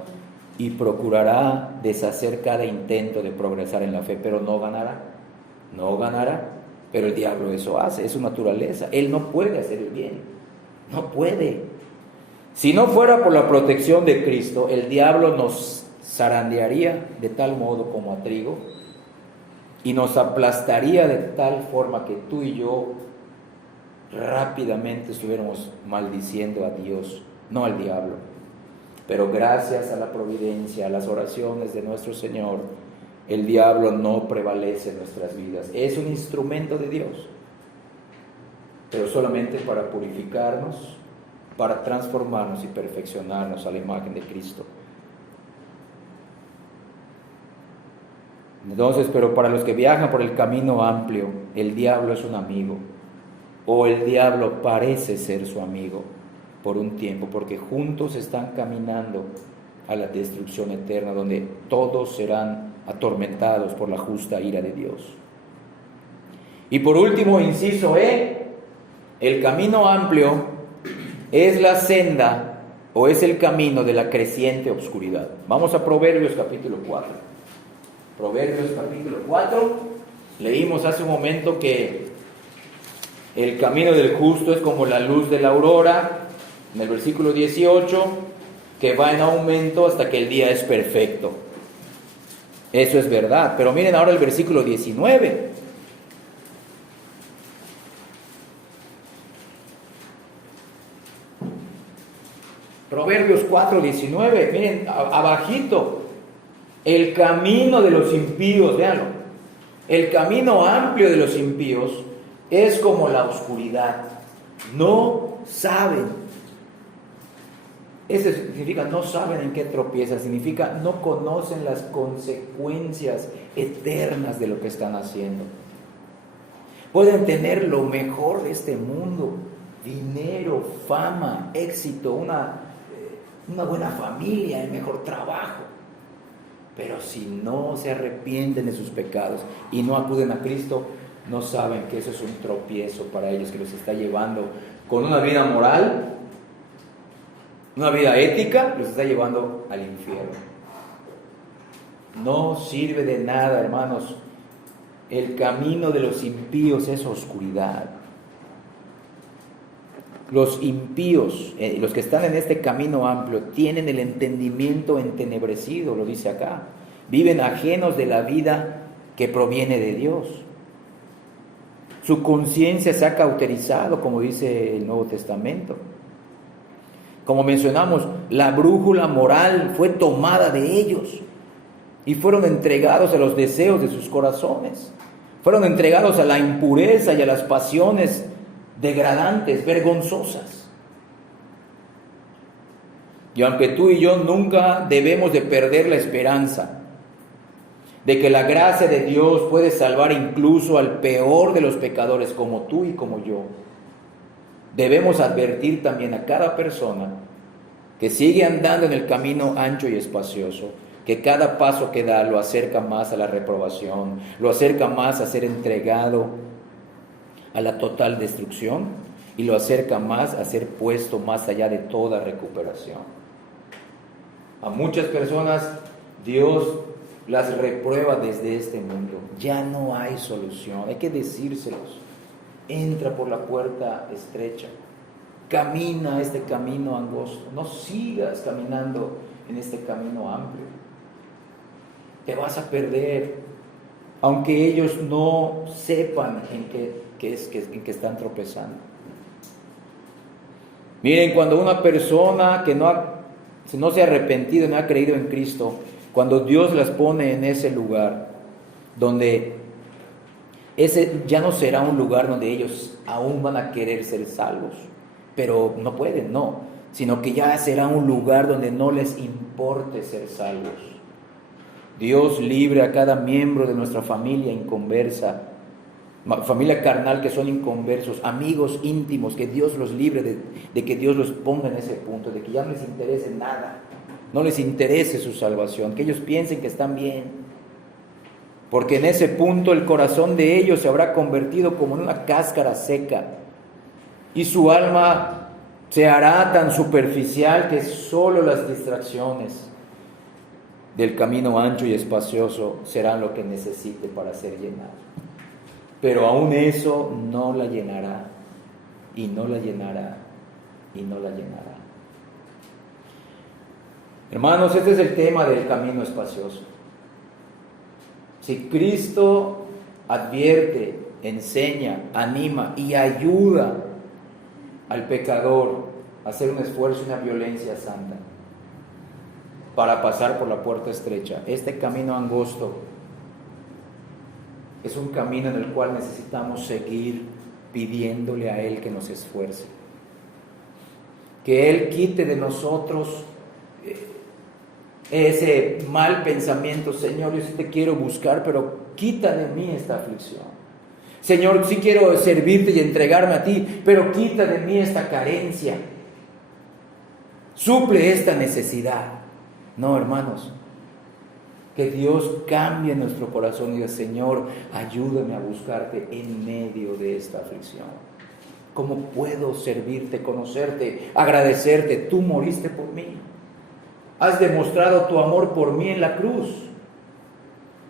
y procurará deshacer cada intento de progresar en la fe, pero no ganará, pero el diablo eso hace, es su naturaleza. Él no puede hacer el bien, no puede. Si no fuera por la protección de Cristo, el diablo nos zarandearía de tal modo como a trigo y nos aplastaría de tal forma que tú y yo rápidamente estuviéramos maldiciendo a Dios, no al diablo. Pero gracias a la providencia, a las oraciones de nuestro Señor, el diablo no prevalece en nuestras vidas. Es un instrumento de Dios, pero solamente para purificarnos, para transformarnos y perfeccionarnos a la imagen de Cristo. Entonces, pero para los que viajan por el camino amplio, el diablo es un amigo. O el diablo parece ser su amigo por un tiempo, porque juntos están caminando a la destrucción eterna, donde todos serán atormentados por la justa ira de Dios. Y por último, inciso E, el camino amplio es la senda o es el camino de la creciente oscuridad. Vamos a Proverbios capítulo 4. Proverbios capítulo 4, leímos hace un momento que el camino del justo es como la luz de la aurora, en el versículo 18, que va en aumento hasta que el día es perfecto. Eso es verdad, pero miren ahora el versículo 19. Proverbios 4:19, miren, abajito, el camino de los impíos, véanlo, el camino amplio de los impíos es como la oscuridad, no saben. Eso significa no saben en qué tropiezan, significa no conocen las consecuencias eternas de lo que están haciendo. Pueden tener lo mejor de este mundo, dinero, fama, éxito, una buena familia, el mejor trabajo, pero si no se arrepienten de sus pecados y no acuden a Cristo, no saben que eso es un tropiezo para ellos, que los está llevando con una vida moral, una vida ética, los está llevando al infierno. No sirve de nada, hermanos. El camino de los impíos es oscuridad. Los impíos, los que están en este camino amplio, tienen el entendimiento entenebrecido, lo dice acá. Viven ajenos de la vida que proviene de Dios. Su conciencia se ha cauterizado, como dice el Nuevo Testamento. Como mencionamos, la brújula moral fue tomada de ellos y fueron entregados a los deseos de sus corazones. Fueron entregados a la impureza y a las pasiones degradantes, vergonzosas. Y aunque tú y yo nunca debemos de perder la esperanza de que la gracia de Dios puede salvar incluso al peor de los pecadores como tú y como yo, debemos advertir también a cada persona que sigue andando en el camino ancho y espacioso, que cada paso que da lo acerca más a la reprobación, lo acerca más a ser entregado a la total destrucción y lo acerca más a ser puesto más allá de toda recuperación. A muchas personas Dios las reprueba desde este mundo. Ya no hay solución, hay que decírselos. Entra por la puerta estrecha, camina este camino angosto, no sigas caminando en este camino amplio. Te vas a perder, aunque ellos no sepan en qué están tropezando. Miren, cuando una persona que no se ha arrepentido, no ha creído en Cristo, cuando Dios las pone en ese lugar, donde ese ya no será un lugar donde ellos aún van a querer ser salvos, pero no pueden, no, sino que ya será un lugar donde no les importe ser salvos. Dios libre a cada miembro de nuestra familia inconversa, familia carnal que son inconversos, amigos íntimos, que Dios los libre de que Dios los ponga en ese punto, de que ya no les interese nada, no les interese su salvación, que ellos piensen que están bien, porque en ese punto el corazón de ellos se habrá convertido como en una cáscara seca y su alma se hará tan superficial que solo las distracciones del camino ancho y espacioso serán lo que necesite para ser llenado. Pero aún eso no la llenará, y no la llenará, y no la llenará. Hermanos, este es el tema del camino espacioso. Si Cristo advierte, enseña, anima y ayuda al pecador a hacer un esfuerzo y una violencia santa para pasar por la puerta estrecha, este camino angosto es un camino en el cual necesitamos seguir pidiéndole a Él que nos esfuerce, que Él quite de nosotros ese mal pensamiento. Señor, yo sí te quiero buscar, pero quita de mí esta aflicción. Señor, sí quiero servirte y entregarme a ti, pero quita de mí esta carencia. Suple esta necesidad. No, hermanos, Que Dios cambie nuestro corazón y diga, Señor, ayúdame a buscarte en medio de esta aflicción. ¿Cómo puedo servirte, conocerte, agradecerte? Tú moriste por mí. Has demostrado tu amor por mí en la cruz.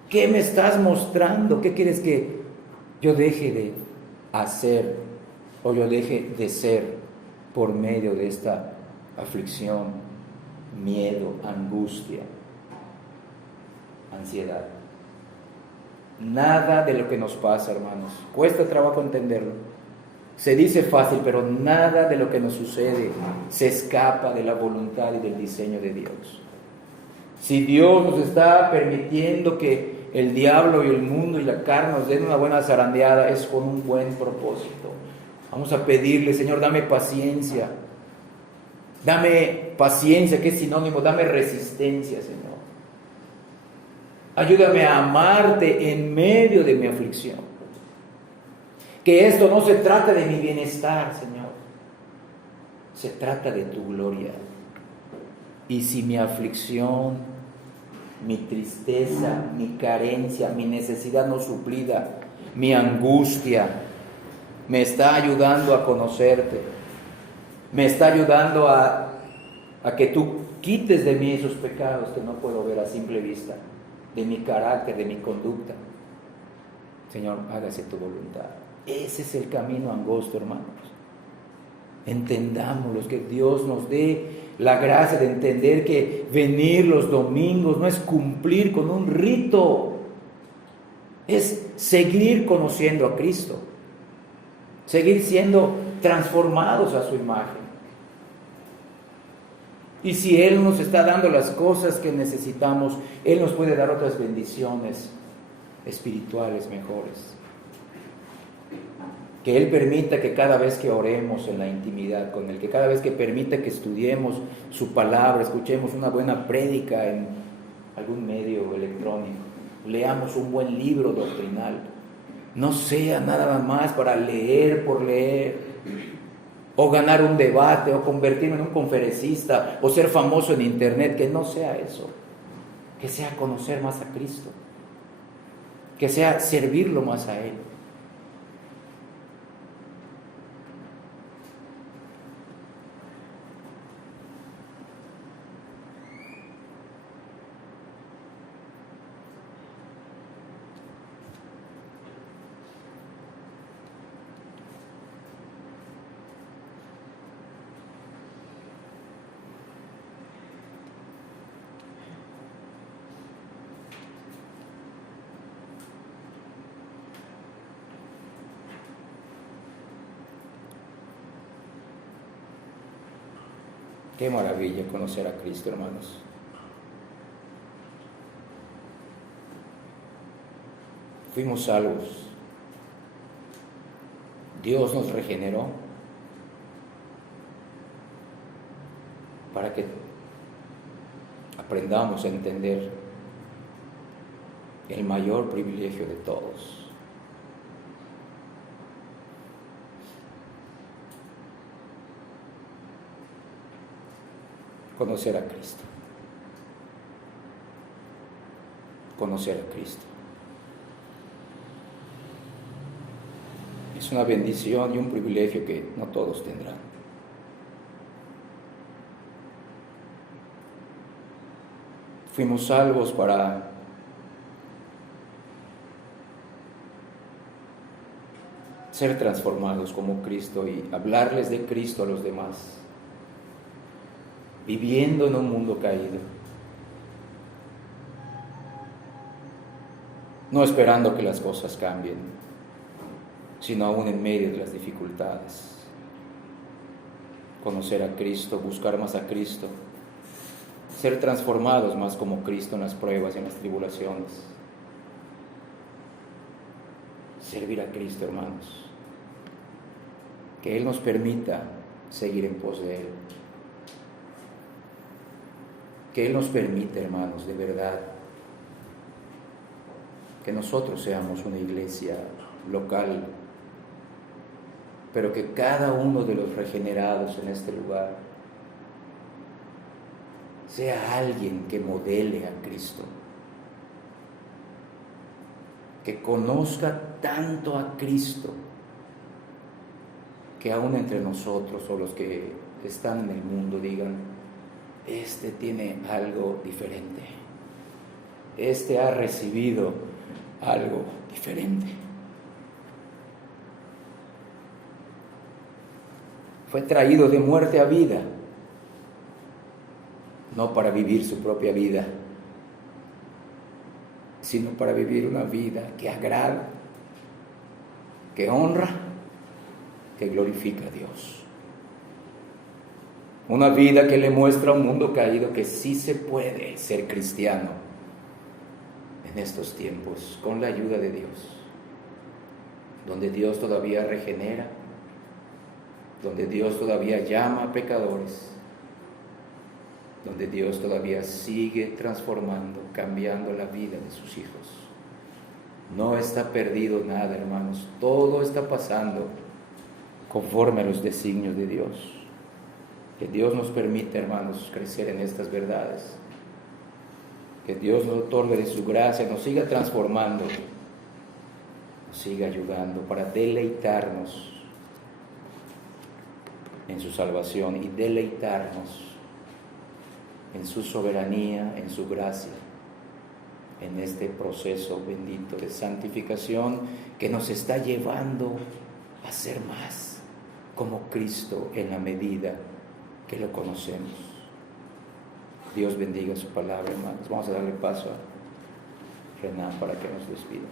¿Qué me estás mostrando? ¿Qué quieres que yo deje de hacer o yo deje de ser por medio de esta aflicción, miedo, angustia, ansiedad? Nada de lo que nos pasa, hermanos, cuesta trabajo entenderlo. Se dice fácil, pero nada de lo que nos sucede se escapa de la voluntad y del diseño de Dios. Si Dios nos está permitiendo que el diablo y el mundo y la carne nos den una buena zarandeada, es con un buen propósito. Vamos a pedirle, Señor, dame paciencia. Dame paciencia, que es sinónimo, dame resistencia, Señor. Ayúdame a amarte en medio de mi aflicción. Que esto no se trata de mi bienestar, Señor. Se trata de tu gloria. Y si mi aflicción, mi tristeza, mi carencia, mi necesidad no suplida, mi angustia, me está ayudando a conocerte, me está ayudando a que tú quites de mí esos pecados que no puedo ver a simple vista, de mi carácter, de mi conducta. Señor, hágase tu voluntad. Ese es el camino angosto, hermanos. Entendámoslo, que Dios nos dé la gracia de entender que venir los domingos no es cumplir con un rito, es seguir conociendo a Cristo, seguir siendo transformados a su imagen. Y si Él nos está dando las cosas que necesitamos, Él nos puede dar otras bendiciones espirituales mejores. Que Él permita que cada vez que oremos en la intimidad con Él, que cada vez que permita que estudiemos su palabra, escuchemos una buena prédica en algún medio electrónico, leamos un buen libro doctrinal, no sea nada más para leer por leer, o ganar un debate, o convertirme en un conferencista, o ser famoso en internet, que no sea eso, que sea conocer más a Cristo, que sea servirlo más a Él. Qué maravilla conocer a Cristo, hermanos. Fuimos salvos. Dios nos regeneró para que aprendamos a entender el mayor privilegio de todos. Conocer a Cristo. Conocer a Cristo. Es una bendición y un privilegio que no todos tendrán. Fuimos salvos para ser transformados como Cristo y hablarles de Cristo a los demás, viviendo en un mundo caído, no esperando que las cosas cambien, sino aún en medio de las dificultades. Conocer a Cristo, buscar más a Cristo, ser transformados más como Cristo en las pruebas y en las tribulaciones. Servir a Cristo, hermanos. Que Él nos permita seguir en pos de Él. Que Él nos permita, hermanos, de verdad, que nosotros seamos una iglesia local, pero que cada uno de los regenerados en este lugar sea alguien que modele a Cristo, que conozca tanto a Cristo, que aún entre nosotros o los que están en el mundo digan, este tiene algo diferente, este ha recibido algo diferente. Fue traído de muerte a vida, no para vivir su propia vida, sino para vivir una vida que agrada, que honra, que glorifica a Dios. Una vida que le muestra a un mundo caído que sí se puede ser cristiano en estos tiempos, con la ayuda de Dios, donde Dios todavía regenera, donde Dios todavía llama a pecadores, donde Dios todavía sigue transformando, cambiando la vida de sus hijos. No está perdido nada, hermanos, todo está pasando conforme a los designios de Dios. Que Dios nos permita, hermanos, crecer en estas verdades. Que Dios nos otorgue de su gracia, nos siga transformando, nos siga ayudando para deleitarnos en su salvación y deleitarnos en su soberanía, en su gracia, en este proceso bendito de santificación que nos está llevando a ser más como Cristo en la medida que lo conocemos. Dios bendiga su palabra, hermanos. Vamos a darle paso a Renan para que nos despida.